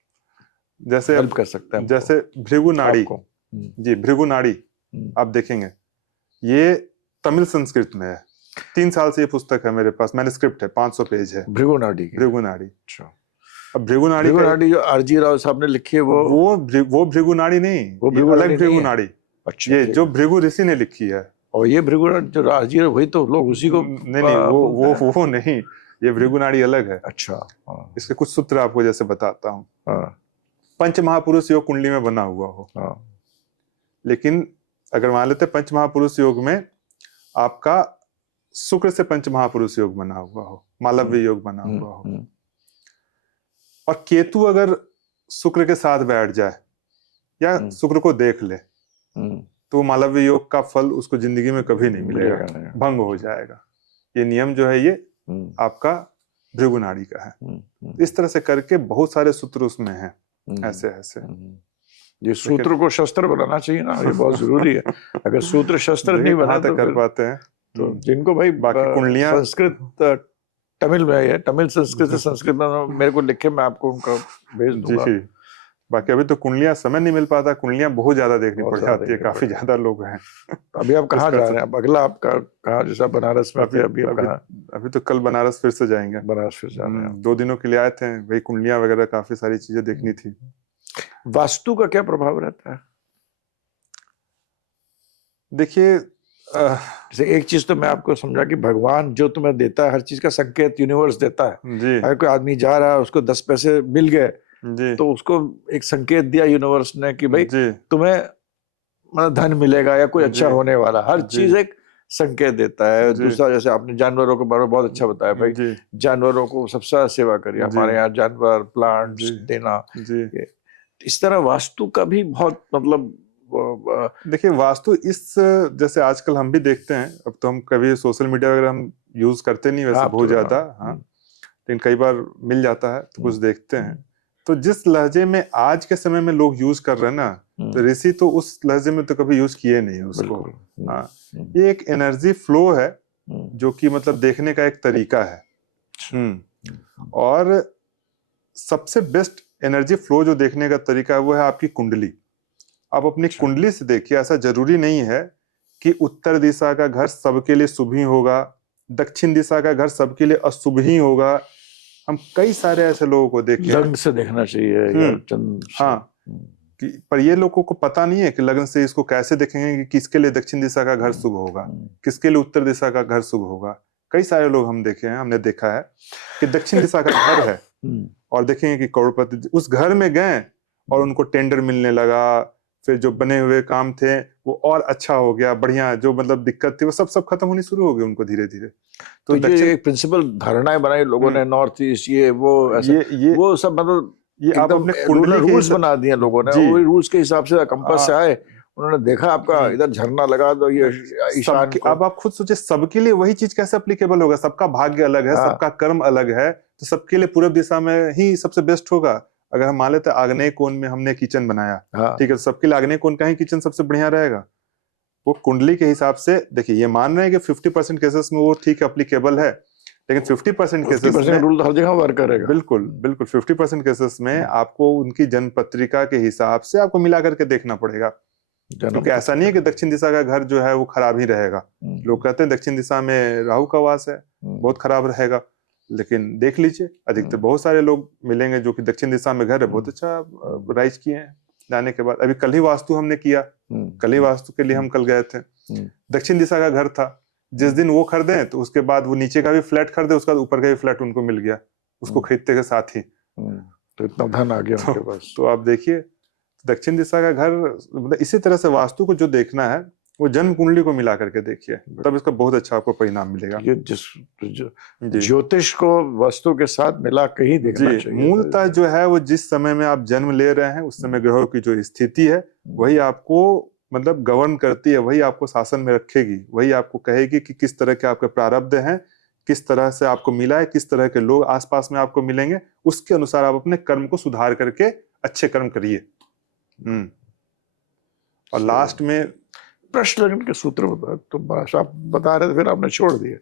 जैसे हेल्प कर सकते हैं। जैसे भृगु नाड़ी जी, भृगु नाड़ी आप देखेंगे, ये तमिल संस्कृत में है। 3 साल से ये पुस्तक है मेरे पास, मैन्युस्क्रिप्ट है, 500 पेज है भृगु नाड़ी। अच्छा, अब भृगु नाड़ी जो आरजी राव साहब ने लिखी है, वो भृगु नाड़ी नहीं, वो अलग भृगु नाड़ी। अच्छा, ये जो भृगु ऋषि ने लिखी है, और ये भृगु नाड़ी जो आरजी राव, वही तो लोग उसी को नहीं, वो नहीं, ये भृगु नाड़ी अलग है। अच्छा, इसके कुछ सूत्र आपको जैसे बताता हूँ। पंच महापुरुष योग कुंडली में बना हुआ हो, लेकिन अगर मान लेते पंच महापुरुष योग में आपका शुक्र से पंच महापुरुष योग बना हुआ हो, मालव्य योग बना हुआ हो, और केतु अगर शुक्र के साथ बैठ जाए या शुक्र को देख ले, तो मालव्य योग का फल उसको जिंदगी में कभी नहीं मिलेगा, भंग हो जाएगा। ये नियम जो है ये आपका भृगु नाड़ी का है। इस तरह से करके बहुत सारे सूत्र उसमें हैं, ऐसे ऐसे। ये सूत्र को शस्त्र बनाना चाहिए ना, ये बहुत जरूरी है। अगर सूत्र शस्त्र नहीं बना तक कर पाते हैं। तो जिनको भाई बाकी कुंडलियां संस्कृत तमिल में है, तमिल संस्कृत से संस्कृत में मेरे को लिखे, मैं आपको उनका भेज दूंगा। जी, बाकी अभी तो कुंडलियां समय नहीं मिल पाता, कुंडलियां बहुत ज्यादा देखनी पड़ जाती है, काफी ज्यादा लोग हैं। अभी आप कहाँ जा रहे हैं? अब अगला आपका कहाँ, जैसा बनारस में थे, अभी तो कल बनारस फिर से जाएंगे। बनारस फिर जा रहे हैं। 2 दिनों के लिए आए थे, वही कुंडलियां वगैरह काफी सारी चीजें देखनी थी। वास्तु का क्या प्रभाव रहता है? देखिए, जैसे एक चीज तो मैं आपको समझा कि भगवान जो तुम्हें देता है, हर चीज का संकेत यूनिवर्स देता है जी। अगर कोई आदमी जा रहा है, उसको 10 पैसे मिल गए जी, तो उसको एक संकेत दिया यूनिवर्स ने कि भाई तुम्हें मतलब धन मिलेगा या कोई अच्छा होने वाला, हर चीज एक संकेत देता है। दूसरा, जैसे आपने जानवरों के बारे में बहुत अच्छा बताया भाई, जानवरों को सबसे ज्यादा सेवा करिए, हमारे यहाँ जानवर प्लांट्स देना। इस तरह वास्तु का भी बहुत मतलब, देखिए वास्तु इस, जैसे आजकल हम भी देखते हैं, अब तो हम कभी सोशल मीडिया वगैरह हम यूज करते नहीं वैसे बहुत ज्यादा, हाँ, लेकिन कई बार मिल जाता है तो कुछ देखते हैं। तो जिस लहजे में आज के समय में लोग यूज कर रहे हैं ना, तो ऋषि तो उस लहजे में तो कभी यूज किए नहीं उसको। हाँ, ये एक एनर्जी फ्लो है जो कि मतलब देखने का एक तरीका है। और सबसे बेस्ट एनर्जी फ्लो जो देखने का तरीका है वो है आपकी कुंडली। आप अपनी कुंडली से देखिए, ऐसा जरूरी नहीं है कि उत्तर दिशा का घर सबके लिए शुभ ही होगा, दक्षिण दिशा का घर सबके लिए अशुभ ही होगा। हम कई सारे ऐसे लोगों को देखे, लग्न से देखना चाहिए हाँ, पर ये लोगों को पता नहीं है कि लग्न से इसको कैसे देखेंगे कि किसके लिए दक्षिण दिशा का घर शुभ होगा, किसके लिए उत्तर दिशा का घर शुभ होगा। कई सारे लोग हम देखे हैं, हमने देखा है कि दक्षिण दिशा का घर है और देखेंगे कि करोड़पति उस घर में गए और उनको टेंडर मिलने लगा, फिर जो बने हुए काम थे वो और अच्छा हो गया, बढ़िया, जो मतलब दिक्कत थी वो सब खत्म होनी शुरू हो गई उनको धीरे धीरे। तो ये एक प्रिंसिपल धारणाएं बनाई लोगों ने, नॉर्थ ईस्ट ये वो ऐसे, ये वो सब मतलब ये आप अपने कुंडली रूल्स बना दिए लोगों ने, वो रूल्स के हिसाब से कंपास से आए, उन्होंने देखा आपका इधर झरना लगा तो ये ईशान को। अब आप खुद सोचे सबके लिए वही चीज कैसे एप्लीकेबल होगा? सबका भाग्य अलग है, सबका कर्म अलग है, तो सबके लिए पूर्व दिशा में ही सबसे बेस्ट होगा। अगर हम मान लेते आग्नेय कोण में हमने किचन बनाया, ठीक है, तो सबके लिए आग्नेय कोण का ही किचन सबसे बढ़िया रहेगा। वो कुंडली के हिसाब से देखिए, ये मान रहे हैं कि 50% केसेस में वो ठीक एप्लीकेबल है, लेकिन 50% केसेस में रूल हर जगह वर्क करेगा। बिल्कुल 50% केसेस में आपको उनकी जन्म पत्रिका के हिसाब से आपको मिला करके देखना पड़ेगा, क्योंकि ऐसा नहीं है कि दक्षिण दिशा का घर जो है वो खराब ही रहेगा। लोग कहते हैं दक्षिण दिशा में राहु का वास है, बहुत खराब रहेगा, लेकिन देख लीजिए अधिकतर बहुत सारे लोग मिलेंगे जो कि दक्षिण दिशा में घर है, बहुत अच्छा राइज किए हैं जाने के बाद। अभी कल ही वास्तु हमने किया, कल ही वास्तु के लिए हम कल गए थे, दक्षिण दिशा का घर था। जिस दिन वो खरीदे तो उसके बाद वो नीचे का भी फ्लैट खरीदे, उसके बाद ऊपर का भी फ्लैट उनको मिल गया उसको खरीदते के साथ ही। तो इतना धन आ गया उनके पास। तो आप देखिए दक्षिण दिशा का घर, मतलब इसी तरह से वास्तु को जो देखना है वो जन्म कुंडली को मिला करके देखिए, तब इसका बहुत अच्छा आपको परिणाम मिलेगा। ये ज्योतिष को वस्तु के साथ मिला के ही देखना चाहिए। मूलतः जो है वो जिस समय में आप जन्म ले रहे हैं उस समय ग्रहों की जो स्थिति है वही आपको मतलब गवर्न करती है, वही आपको शासन में रखेगी, वही आपको कहेगी कि किस तरह के आपके प्रारब्ध हैं, किस तरह से आपको मिला है, किस तरह के लोग आसपास में आपको मिलेंगे, उसके अनुसार आप अपने कर्म को सुधार करके अच्छे कर्म करिए। और लास्ट में प्रश्न लगन के सूत्र तो आप बता रहे थे, फिर आपने छोड़ दिया,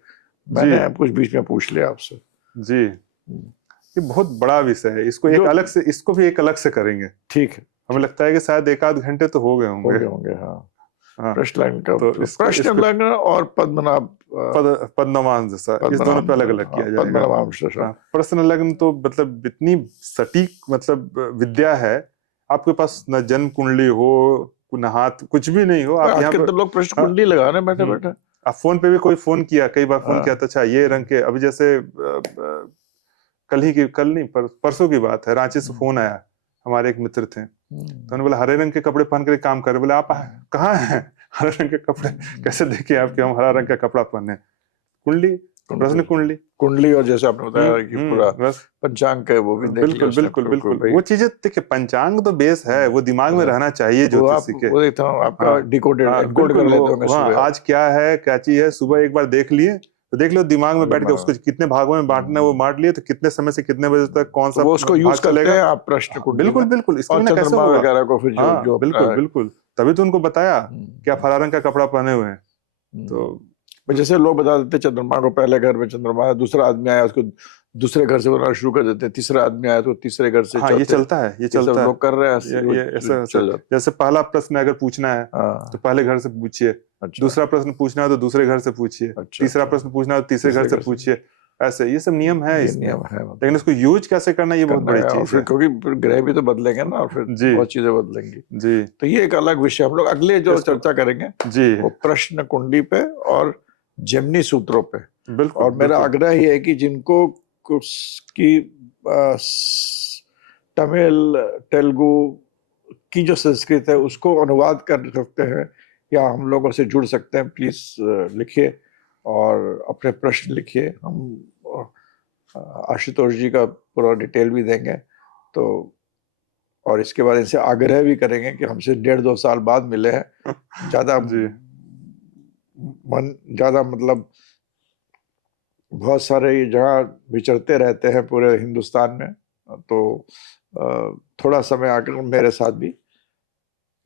मैंने कुछ बीच में पूछ लिया आपसे। जी, ये बहुत बड़ा विषय है, इसको एक अलग से, इसको भी एक अलग से करेंगे। ठीक है, हमें लगता है कि शायद 1-8 घंटे तो हो गए होंगे। हाँ, प्रश्न लगन का तो प्रश्न लगन और पद्मनाभ जैसा इस दोनों पे अलग अलग किया जाएगा। प्रश्न लगन तो मतलब इतनी सटीक मतलब विद्या है, आपके पास न जन्म कुंडली हो न हाथ, कुछ भी नहीं हो, आप यहाँ पर लोग प्रश्न कुंडली लगा रहे हैं बैठे बैठे। आप फोन पे भी कोई फोन किया, कई बार फोन किया तो अच्छा ये रंग के, अभी जैसे कल नहीं परसों की बात है, रांची से फोन आया, हमारे एक मित्र थे, तो उन्होंने बोला हरे रंग के कपड़े पहन कर काम कर, बोले आप कहाँ हैं, हरे रंग के कपड़े कैसे देखे आपके, हम हरा रंग का कपड़ा पहने। कुंडली, प्रश्न कुंडली और जैसे आपने बताया कि पूरा पंचांग है वो भी बिल्कुल वो चीजें देखिए, पंचांग तो बेस है, वो दिमाग में रहना चाहिए ज्योतिषी के। वो देखता हूँ आपका डिकोडेड एनकोड कर लेते होंगे। आज क्या है क्या चीज है, सुबह एक बार देख लिए तो देख लो दिमाग में बैठ के हाँ। उसको कितने भागों में बांटना है वो बांट लिए, तो कितने समय से कितने बजे तक कौन सा तो वो उसको भाग यूज करते चलेगा। हैं आप प्रश्न कुंडी बिल्कुल में, बिल्कुल, इसके और बिना कैसे चंद्रमा होगा। वगैरह को फिर जो हाँ जो बिल्कुल बिल्कुल, तभी तो उनको बताया क्या हम्म। हरा रंग का कपड़ा पहने हुए हैं। तो जैसे लोग बता देते चंद्रमा को पहले घर में चंद्रमा है, दूसरा आदमी आया उसको दूसरे घर से बनाना शुरू कर देते हैं, तीसरा आदमी आया तो तीसरे घर से, हाँ ये चौथे, चलता है, ये ये सब चलता है, लोग कर रहे हैं, ऐसे वो ये ऐसा चल जाता जैसे पहला प्रश्न अगर पूछना है हाँ, तो पहले घर से पूछिए, अच्छा, दूसरा प्रश्न पूछना है तो दूसरे घर से पूछिए, अच्छा, तीसरा अच्छा, प्रश्न पूछना है तो तीसरे घर से पूछिए। ऐसे ये सब नियम है ये इसमें, नियम है लेकिन इसको यूज कैसे करना ये बहुत करना बड़ी है, और चीज फिर है। क्योंकि फिर ग्रह भी तो बदलेंगे ना, और फिर जी बहुत चीजें बदलेंगी। जी तो ये एक अलग विषय हम लोग अगले जो इसको- चर्चा करेंगे जी वो प्रश्न कुंडी पे और जेमिनी सूत्रों पे। बिल्कुल और मेरा बिल्कुल। आग्रह ये है कि जिनको कुछ की तमिल तेलुगु की जो संस्कृत है उसको अनुवाद कर सकते हैं या हम लोगों से जुड़ सकते हैं, प्लीज लिखिए और अपने प्रश्न लिखिए। हम आशुतोष जी का पूरा डिटेल भी देंगे, तो और इसके बाद इनसे आग्रह भी करेंगे कि हमसे 1.5-2 साल बाद मिले हैं, ज्यादा जी ज्यादा मतलब बहुत सारे ये जगह विचरते रहते हैं पूरे हिंदुस्तान में, तो थोड़ा समय आकर मेरे साथ भी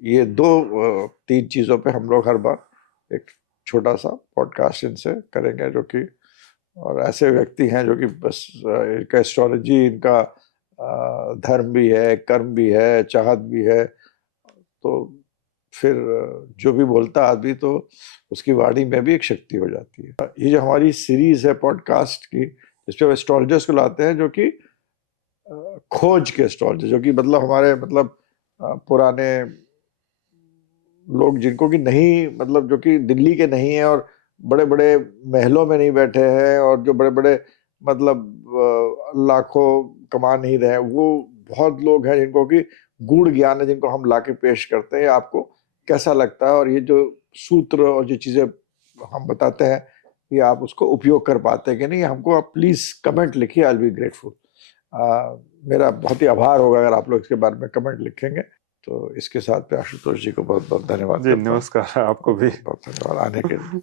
ये 2-3 चीज़ों पे हम लोग हर बार एक छोटा सा पॉडकास्ट इनसे करेंगे, जो कि और ऐसे व्यक्ति हैं जो कि बस इनका एस्ट्रोलॉजी, इनका धर्म भी है, कर्म भी है, चाहत भी है, तो फिर जो भी बोलता आदमी तो उसकी वाणी में भी एक शक्ति हो जाती है। ये जो हमारी सीरीज है पॉडकास्ट की, इस पे एस्ट्रोलॉजर्स को लाते हैं जो कि खोज के एस्ट्रोलॉजर, जो कि मतलब हमारे मतलब पुराने लोग जिनको कि नहीं, मतलब जो कि दिल्ली के नहीं है और बड़े बड़े महलों में नहीं बैठे हैं और जो बड़े बड़े मतलब लाखों कमा नहीं रहे हैं, वो बहुत लोग हैं जिनको कि गूढ़ ज्ञान है, जिनको हम लाके पेश करते हैं। आपको कैसा लगता है, और ये जो सूत्र और जो चीजें हम बताते हैं ये आप उसको उपयोग कर पाते हैं कि नहीं, हमको आप प्लीज कमेंट लिखिए, आई विल बी ग्रेटफुल। मेरा बहुत ही आभार होगा अगर आप लोग इसके बारे में कमेंट लिखेंगे। तो इसके साथ में आशुतोष जी को बहुत बहुत धन्यवाद जी करता हूं। नमस्कार आपको भी। बहुत धन्यवाद आने के लिए।